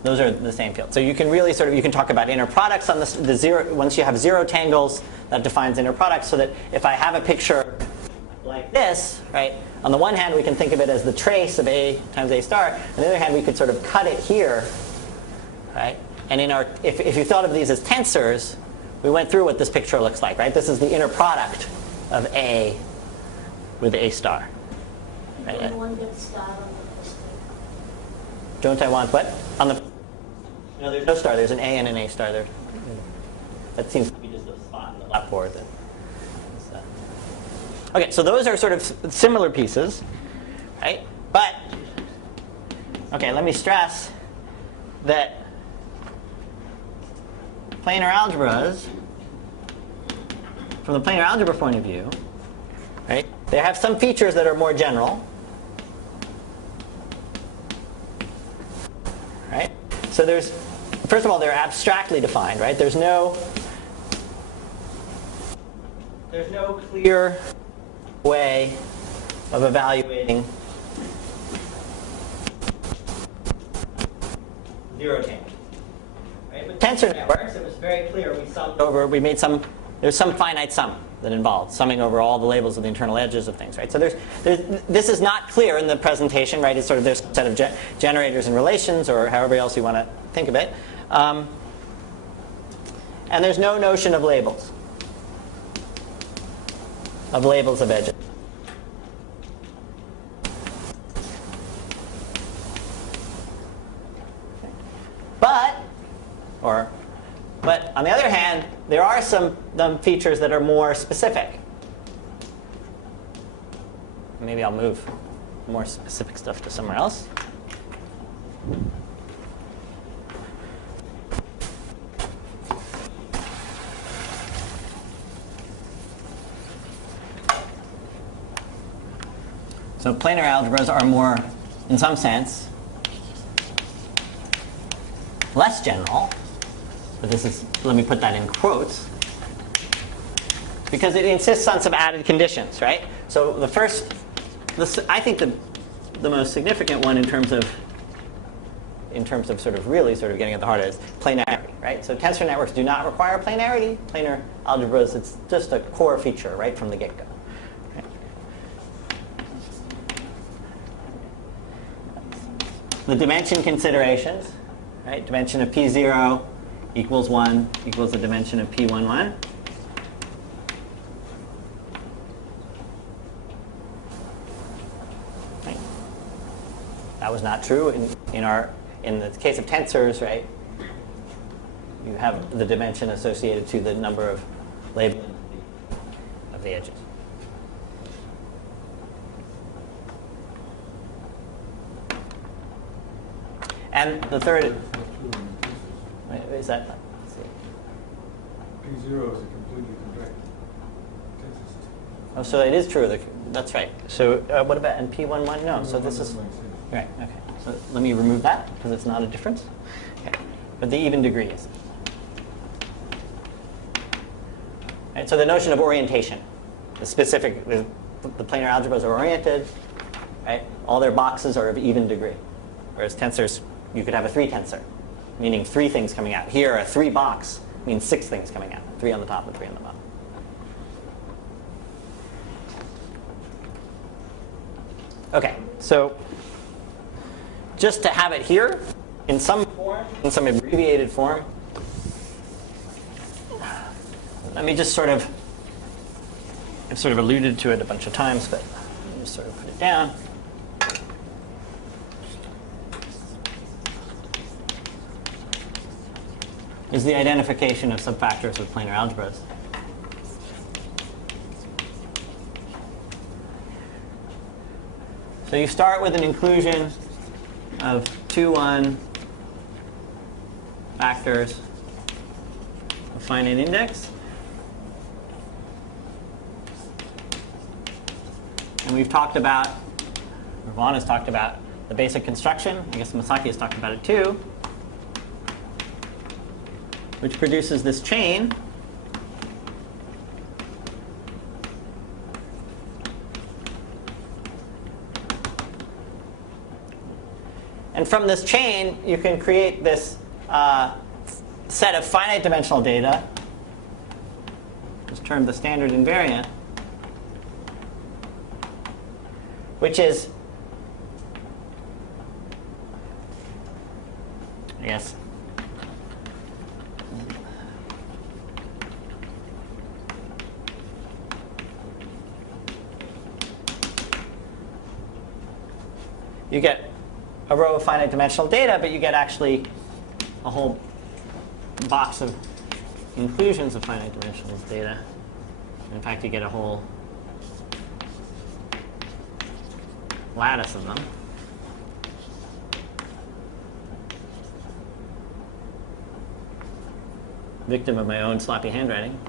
Those are the same field. So you can really you can talk about inner products on the zero. Once you have zero tangles, that defines inner products. So that if I have a picture like this, right? On the one hand, we can think of it as the trace of A times A star. On the other hand, we could sort of cut it here, right? And in our, if you thought of these as tensors, we went through what this picture looks like, right? This is the inner product of A with A star. Right? Don't want that star on the first one. Don't I want what? On the no, there's no star. There's an A and an A star there. That seems to be just a spot in the blackboard. Okay, so those are sort of similar pieces, right? But, okay, let me stress that planar algebras, from the planar algebra point of view, right, they have some features that are more general, right? So there's, first of all, they're abstractly defined, right? There's no clear way of evaluating zero tangles. Right? With tensor networks, it was very clear. We summed over. We made some. There's some finite sum, that involved, summing over all the labels of the internal edges of things, right? So this is not clear in the presentation, right? It's sort of there's a set of generators and relations, or however else you want to think of it. And there's no notion of labels of edges. But on the other hand, there are some features that are more specific. Maybe I'll move more specific stuff to somewhere else. So planar algebras are more, in some sense, less general. But this is, let me put that in quotes, because it insists on some added conditions, right? So the first, I think the most significant one in terms of sort of really sort of getting at the heart of it is planarity, right? So tensor networks do not require planarity. Planar algebras, it's just a core feature right from the get-go. Right? The dimension considerations, right? Dimension of P0 equals 1 equals the dimension of P11. Right. That was not true in the case of tensors, right? You have the dimension associated to the number of labels of the edges. And the third. Wait, is that? Let's see. P0 is a completely contracted tensor system. Oh, so it is true. That's right. So what about in P11? No. So this is right. Okay. So let me remove that because it's not a difference. Okay. But the even degree is. Right. So the notion of orientation, the planar algebras are oriented. Right. All their boxes are of even degree, whereas tensors, you could have a 3 tensor. Meaning 3 things coming out. Here, a 3 box means 6 things coming out. 3 on the top and 3 on the bottom. Okay, so just to have it here in some form, in some abbreviated form, let me just I've sort of alluded to it a bunch of times, but let me just sort of put it down. Is the identification of subfactors with planar algebras. So you start with an inclusion of 2, 1 factors of finite index. And we've talked about, Ravon has talked about the basic construction. I guess Masaki has talked about it too, which produces this chain. And from this chain, you can create this set of finite dimensional data, which is termed the standard invariant, which is, I guess, you get a row of finite dimensional data, but you get actually a whole box of inclusions of finite dimensional data. In fact, you get a whole lattice of them. Victim of my own sloppy handwriting.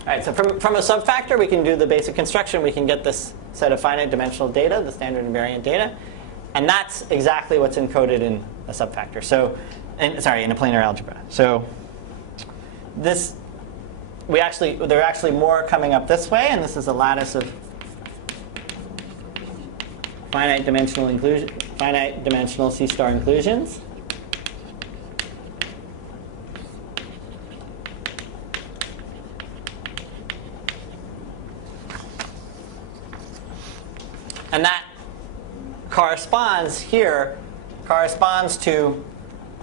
All right, so from a subfactor, we can do the basic construction. We can get this set of finite dimensional data, the standard invariant data. And that's exactly what's encoded in a subfactor. So, in a planar algebra. So this, there are actually more coming up this way, and this is a lattice of finite dimensional C-star inclusions. And that corresponds to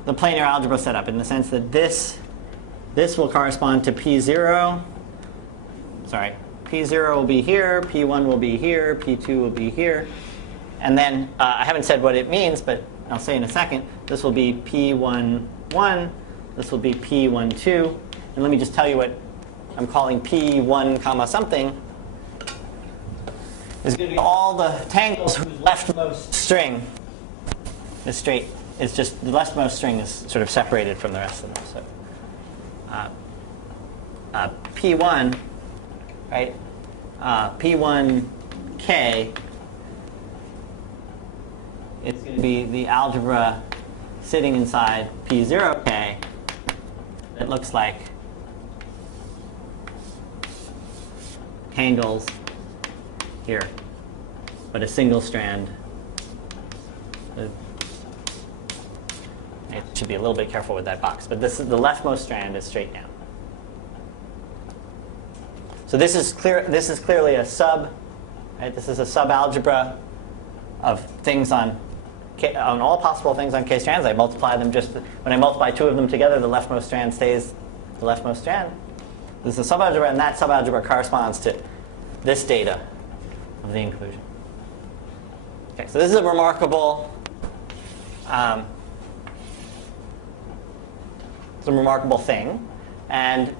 the planar algebra setup in the sense that this will correspond to P0. Sorry, P0 will be here, P1 will be here, P2 will be here. And then I haven't said what it means, but I'll say in a second. This will be P11. This will be P12. And let me just tell you what I'm calling P1 comma something is going to be all the tangles whose leftmost string is straight. It's just the leftmost string is sort of separated from the rest of them. So P1, right? P1K is going to be the algebra sitting inside P0K that looks like tangles here, but a single strand. It should be a little bit careful with that box, but this is the leftmost strand is straight down. So this is clear. This is clearly a sub. Right? This is a subalgebra of things on all possible things on K strands. I multiply them just when I multiply two of them together, the leftmost strand stays the leftmost strand. This is a subalgebra, and that subalgebra corresponds to this data of the inclusion. Okay, so this is a remarkable. It's a remarkable thing, and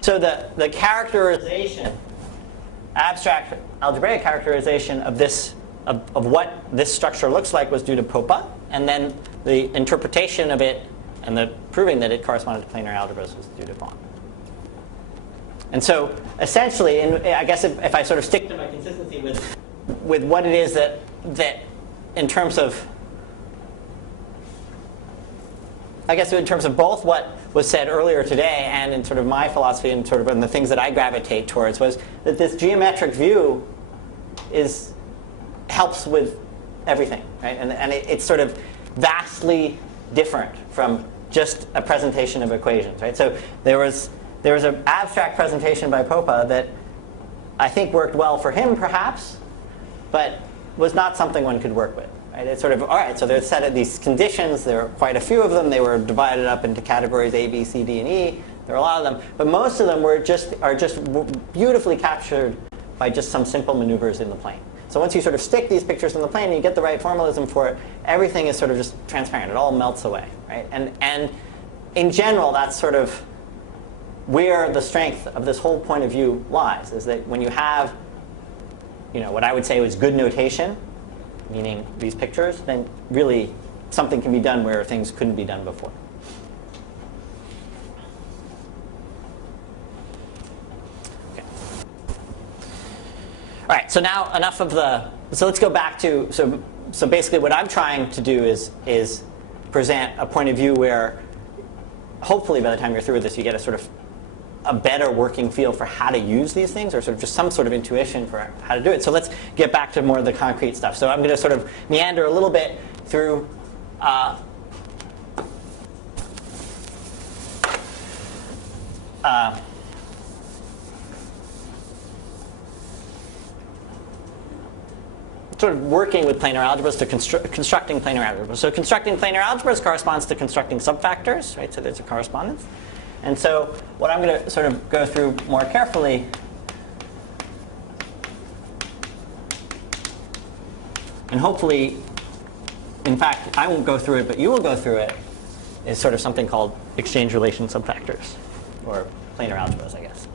so the characterization, abstract algebraic characterization of this of what this structure looks like was due to Popa, and then the interpretation of it and the proving that it corresponded to planar algebras was due to Vaughn. And so essentially, and I guess if I sort of stick to my consistency with what it is that in terms of, I guess in terms of both what was said earlier today and in sort of my philosophy and sort of in the things that I gravitate towards, was that this geometric view helps with everything, right? And it's sort of vastly different from just a presentation of equations, right? So there was an abstract presentation by Popa that I think worked well for him, perhaps, but was not something one could work with. Right? It's sort of, all right, so there's set of these conditions. There are quite a few of them. They were divided up into categories A, B, C, D, and E. There are a lot of them. But most of them are just beautifully captured by just some simple maneuvers in the plane. So once you sort of stick these pictures in the plane and you get the right formalism for it, everything is sort of just transparent. It all melts away. Right? And in general, that's sort of where the strength of this whole point of view lies, is that when you have what I would say was good notation, meaning these pictures, then really something can be done where things couldn't be done before. Okay. All right, so now enough of so let's go back to, so basically what I'm trying to do is present a point of view where hopefully by the time you're through with this, you get a sort of a better working feel for how to use these things, or sort of just some sort of intuition for how to do it. So let's get back to more of the concrete stuff. So I'm going to sort of meander a little bit through sort of working with planar algebras to constructing planar algebras. So constructing planar algebras corresponds to constructing subfactors, right? So there's a correspondence. And so what I'm going to sort of go through more carefully and hopefully, in fact, I won't go through it, but you will go through it, is sort of something called exchange relation subfactors, or planar algebras, I guess.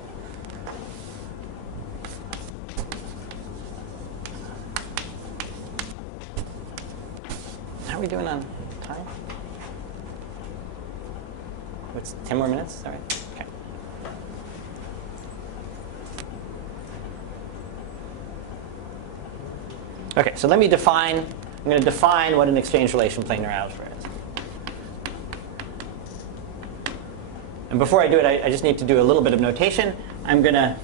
How are we doing on time? What's 10 more minutes? Is that right? Okay. Okay, so let me define. I'm going to define what an exchange relation planar algebra is. And before I do it, I just need to do a little bit of notation. I'm going to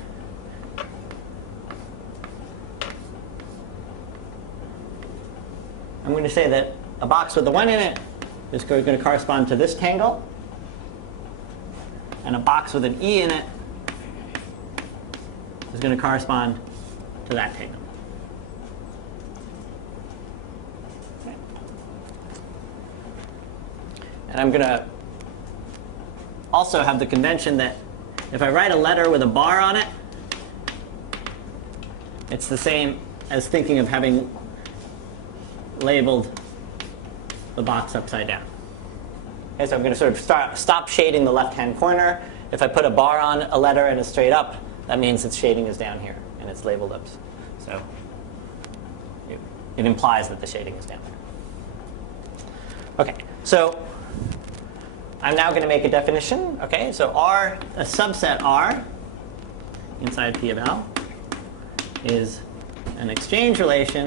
say that a box with a 1 in it is going to correspond to this tangle. And a box with an E in it is going to correspond to that table. Okay. And I'm going to also have the convention that if I write a letter with a bar on it, it's the same as thinking of having labeled the box upside down. Okay, so I'm going to sort of stop shading the left-hand corner. If I put a bar on a letter and it's straight up, that means its shading is down here and it's labeled up. So it implies that the shading is down there. Okay, so I'm now going to make a definition. Okay, so R, a subset R inside P of L is an exchange relation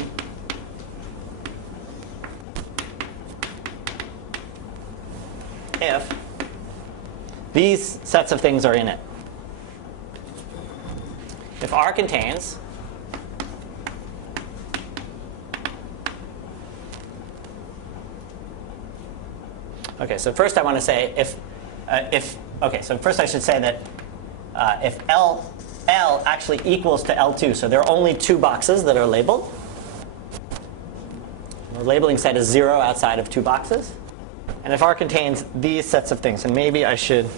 if these sets of things are in it. If R contains okay, so first I want to say okay, so first I should say that if L actually equals to L2, so there are only two boxes that are labeled. The labeling set is 0 outside of two boxes. And if R contains these sets of things, and maybe I should,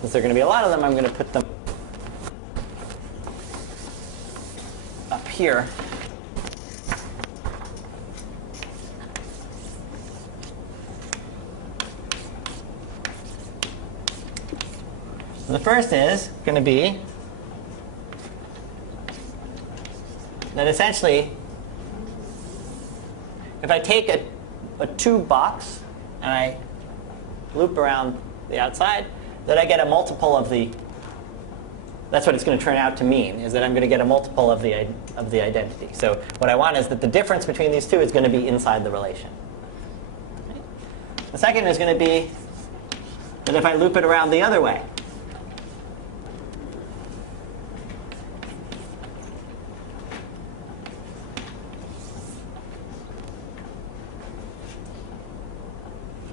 since there are going to be a lot of them, I'm going to put them up here. The first is going to be that essentially, if I take a tube box and I loop around the outside, that I get a multiple of the, that's what it's going to turn out to mean, is that I'm going to get a multiple of the identity. So what I want is that the difference between these two is going to be inside the relation. Okay. The second is going to be that if I loop it around the other way,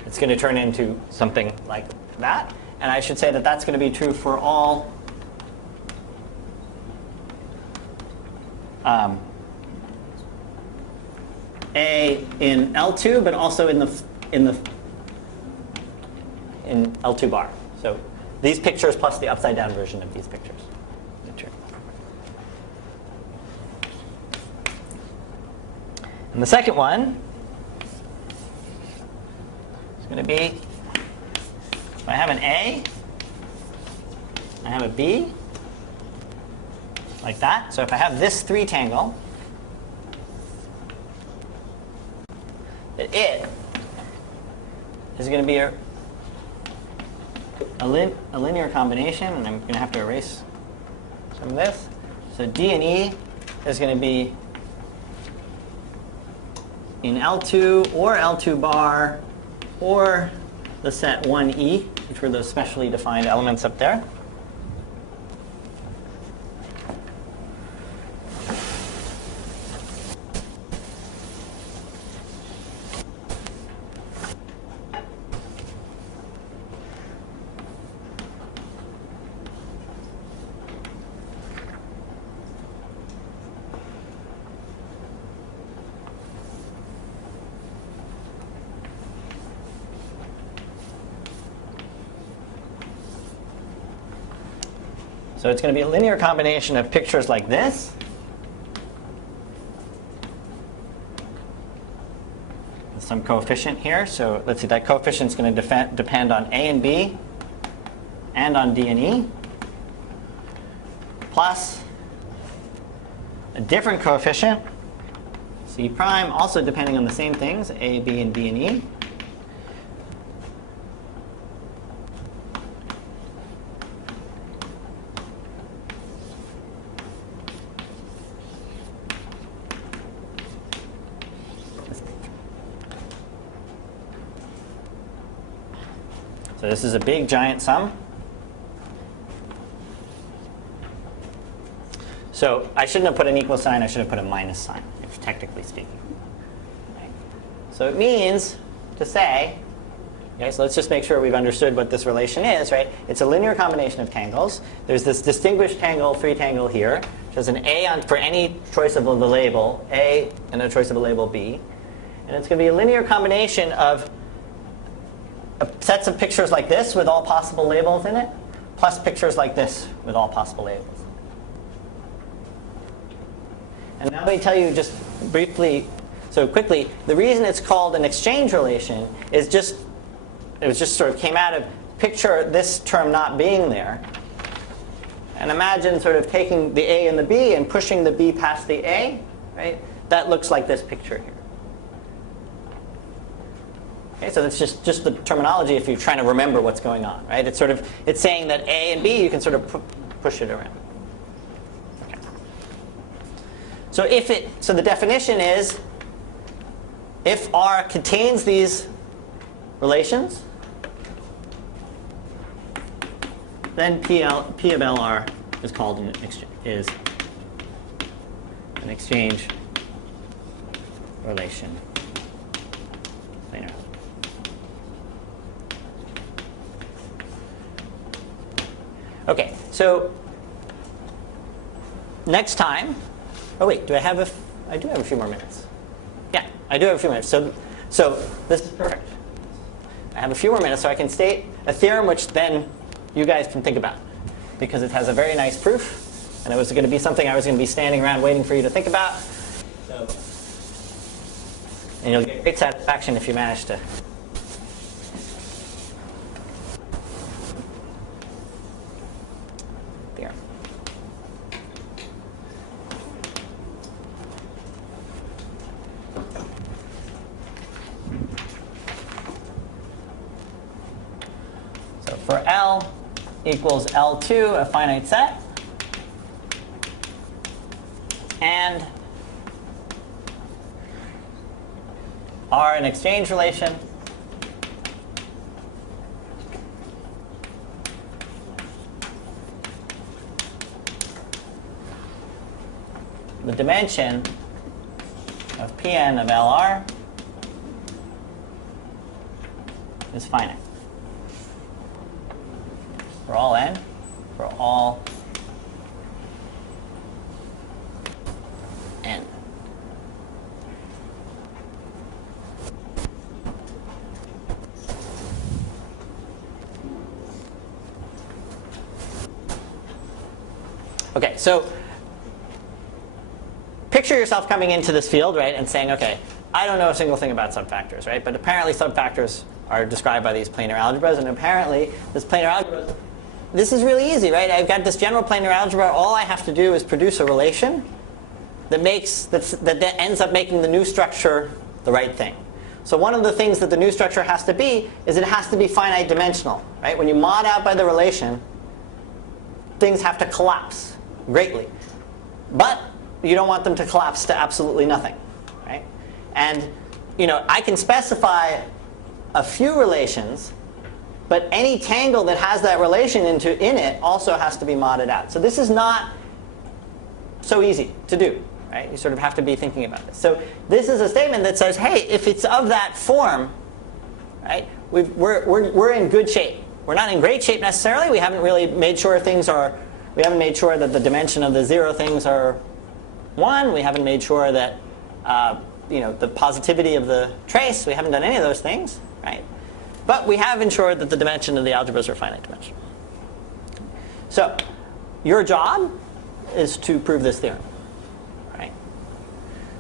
it's going to turn into something like that. And I should say that that's going to be true for all A in L2, but also in L2 bar. So these pictures plus the upside down version of these pictures. And the second one going to be, if I have an A, I have a B, like that. So if I have this 3-tangle, it is going to be a linear combination, and I'm going to have to erase some of this. So D and E is going to be in L2 or L2 bar, or the set 1E, which were those specially defined elements up there. So it's going to be a linear combination of pictures like this. With some coefficient here. So let's see, that coefficient is going to depend on A and B and on D and E, plus a different coefficient, C prime, also depending on the same things, A, B, and D and E. So this is a big, giant sum. So I shouldn't have put an equal sign. I should have put a minus sign, technically speaking. Right? So it means to say Okay, so let's just make sure we've understood what this relation is, right? It's a linear combination of tangles. There's this distinguished tangle, free tangle here, which has an A on, for any choice of the label, A, and a choice of a label B. And it's going to be a linear combination of sets of pictures like this with all possible labels in it, plus pictures like this with all possible labels. And now let me tell you just briefly, so quickly, the reason it's called an exchange relation is it was just sort of came out of picture this term not being there. And imagine sort of taking the A and the B and pushing the B past the A, right? That looks like this picture here. Okay, so that's just the terminology if you're trying to remember what's going on, right? It's saying that A and B, you can sort of push it around. Okay. So the definition is, if R contains these relations, then P of LR is called an exchange relation. Planar. Okay, so next time. Oh wait, I do have a few more minutes. Yeah, I do have a few minutes. So this is perfect. I have a few more minutes, so I can state a theorem which then you guys can think about, because it has a very nice proof, and it was going to be something I was going to be standing around waiting for you to think about. And you'll get great satisfaction if you manage to. Theorem. So for L equals L2, a finite set, and R an exchange relation, the dimension of Pn of Lr is finite. For all n, for all n. Okay, so picture yourself coming into this field, right, and saying, okay, I don't know a single thing about subfactors, right? But apparently subfactors are described by these planar algebras, and apparently this planar algebra, this is really easy, right? I've got this general planar algebra. All I have to do is produce a relation that ends up making the new structure the right thing. So one of the things that the new structure has to be is it has to be finite dimensional, right? When you mod out by the relation, things have to collapse greatly. But you don't want them to collapse to absolutely nothing, right? And I can specify a few relations, but any tangle that has that relation in it also has to be modded out. So this is not so easy to do, right? You sort of have to be thinking about this. So this is a statement that says, hey, if it's of that form, right, we're in good shape. We're not in great shape necessarily. We haven't really made sure we haven't made sure that the dimension of the zero things are 1. We haven't made sure that the positivity of the trace. We haven't done any of those things, right? But we have ensured that the dimension of the algebras are finite dimensional. So your job is to prove this theorem, right?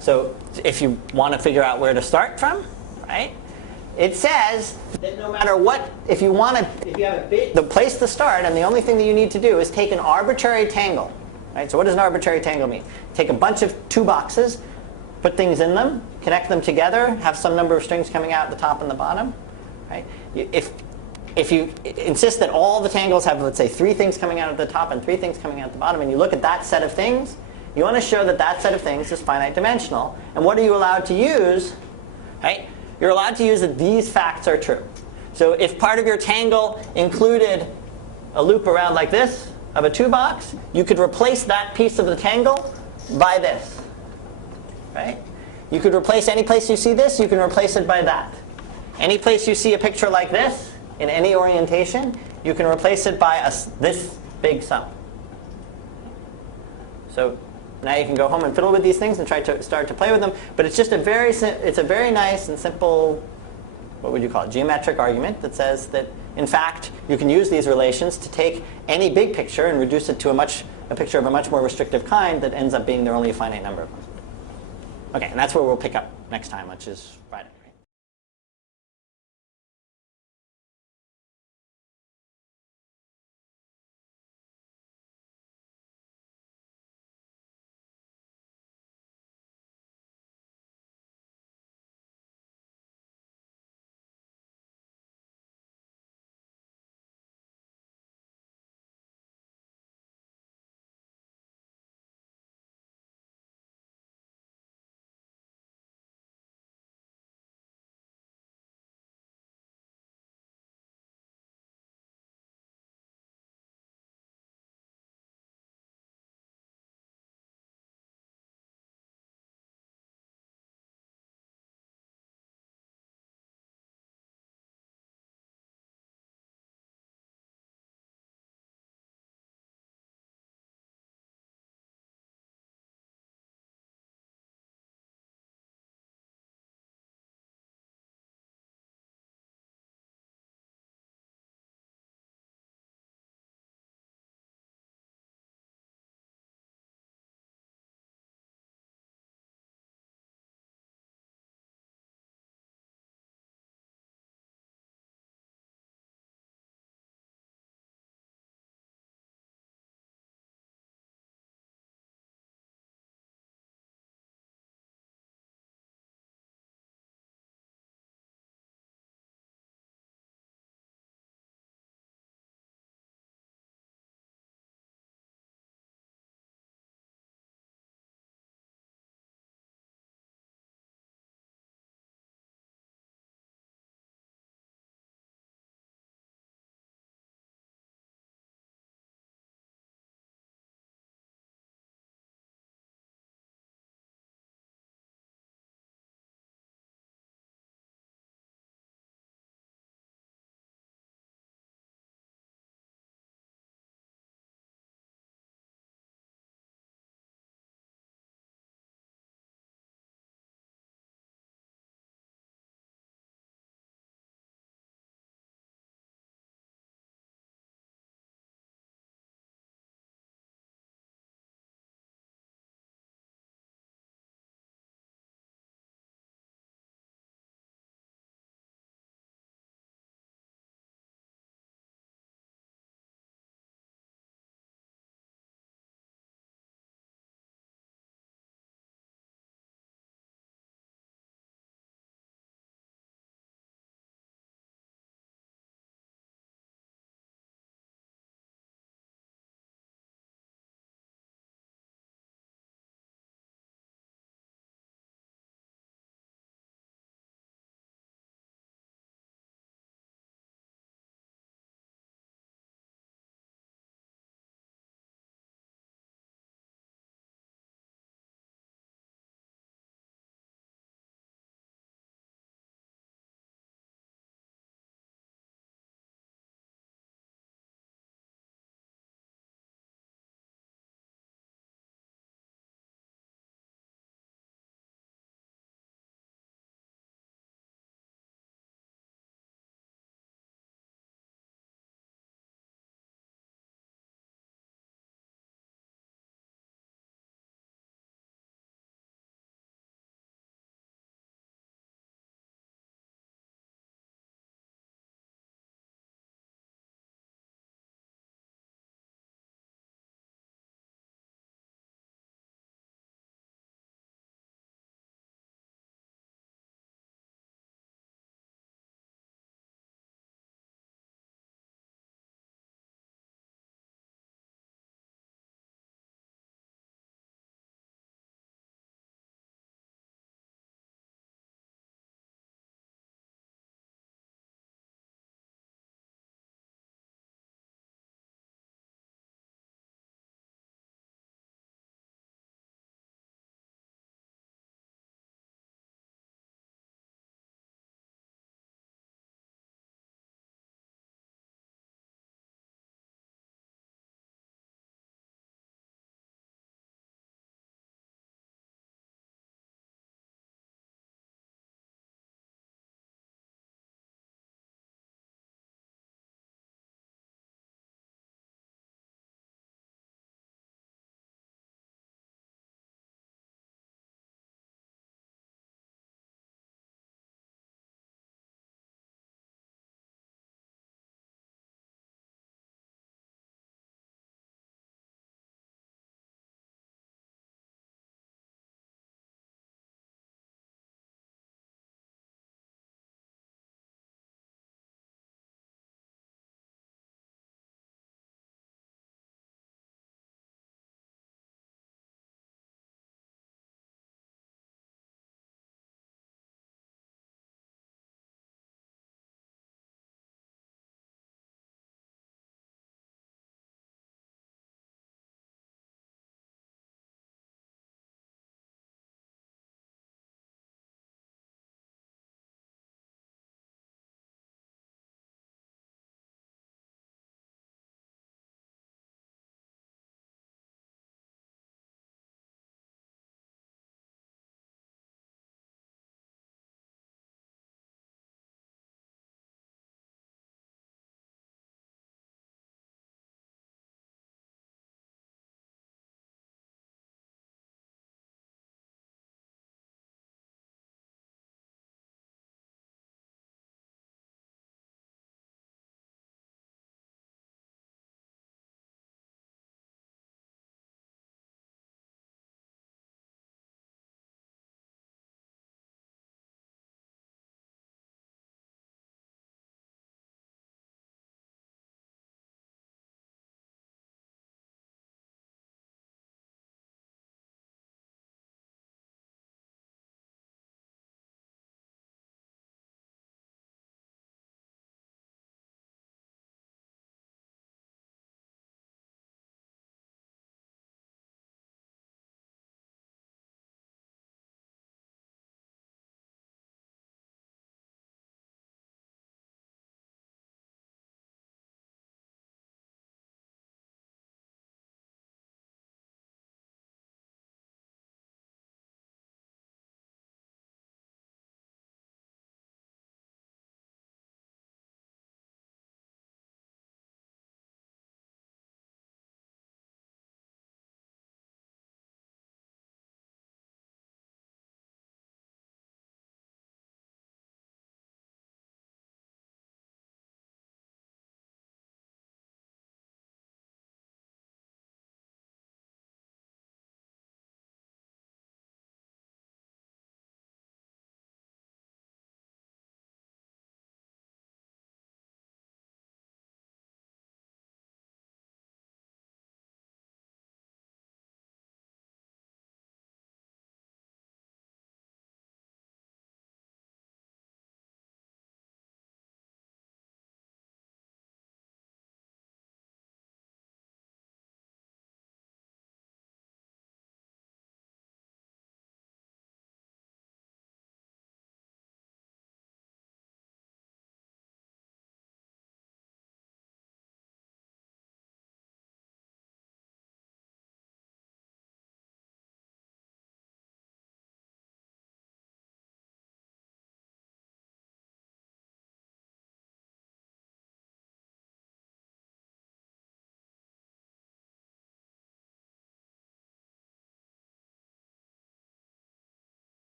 So if you want to figure out where to start from, right? It says that no matter what, if you have the place to start, and the only thing that you need to do is take an arbitrary tangle, right? So what does an arbitrary tangle mean? Take a bunch of 2 boxes, put things in them, connect them together, have some number of strings coming out at the top and the bottom. Right? If you insist that all the tangles have, let's say, 3 things coming out at the top and 3 things coming out at the bottom, and you look at that set of things, you want to show that that set of things is finite dimensional. And what are you allowed to use? Right? You're allowed to use that these facts are true. So if part of your tangle included a loop around like this of a 2 box, you could replace that piece of the tangle by this. Right? You could replace any place you see this, you can replace it by that. Any place you see a picture like this, in any orientation, you can replace it by this big sum. So now you can go home and fiddle with these things and try to start to play with them. But it's just a very nice and simple, what would you call it, geometric argument that says that, in fact, you can use these relations to take any big picture and reduce it to a picture of a much more restrictive kind that ends up being there only a finite number of them. OK, and that's where we'll pick up next time, which is Friday.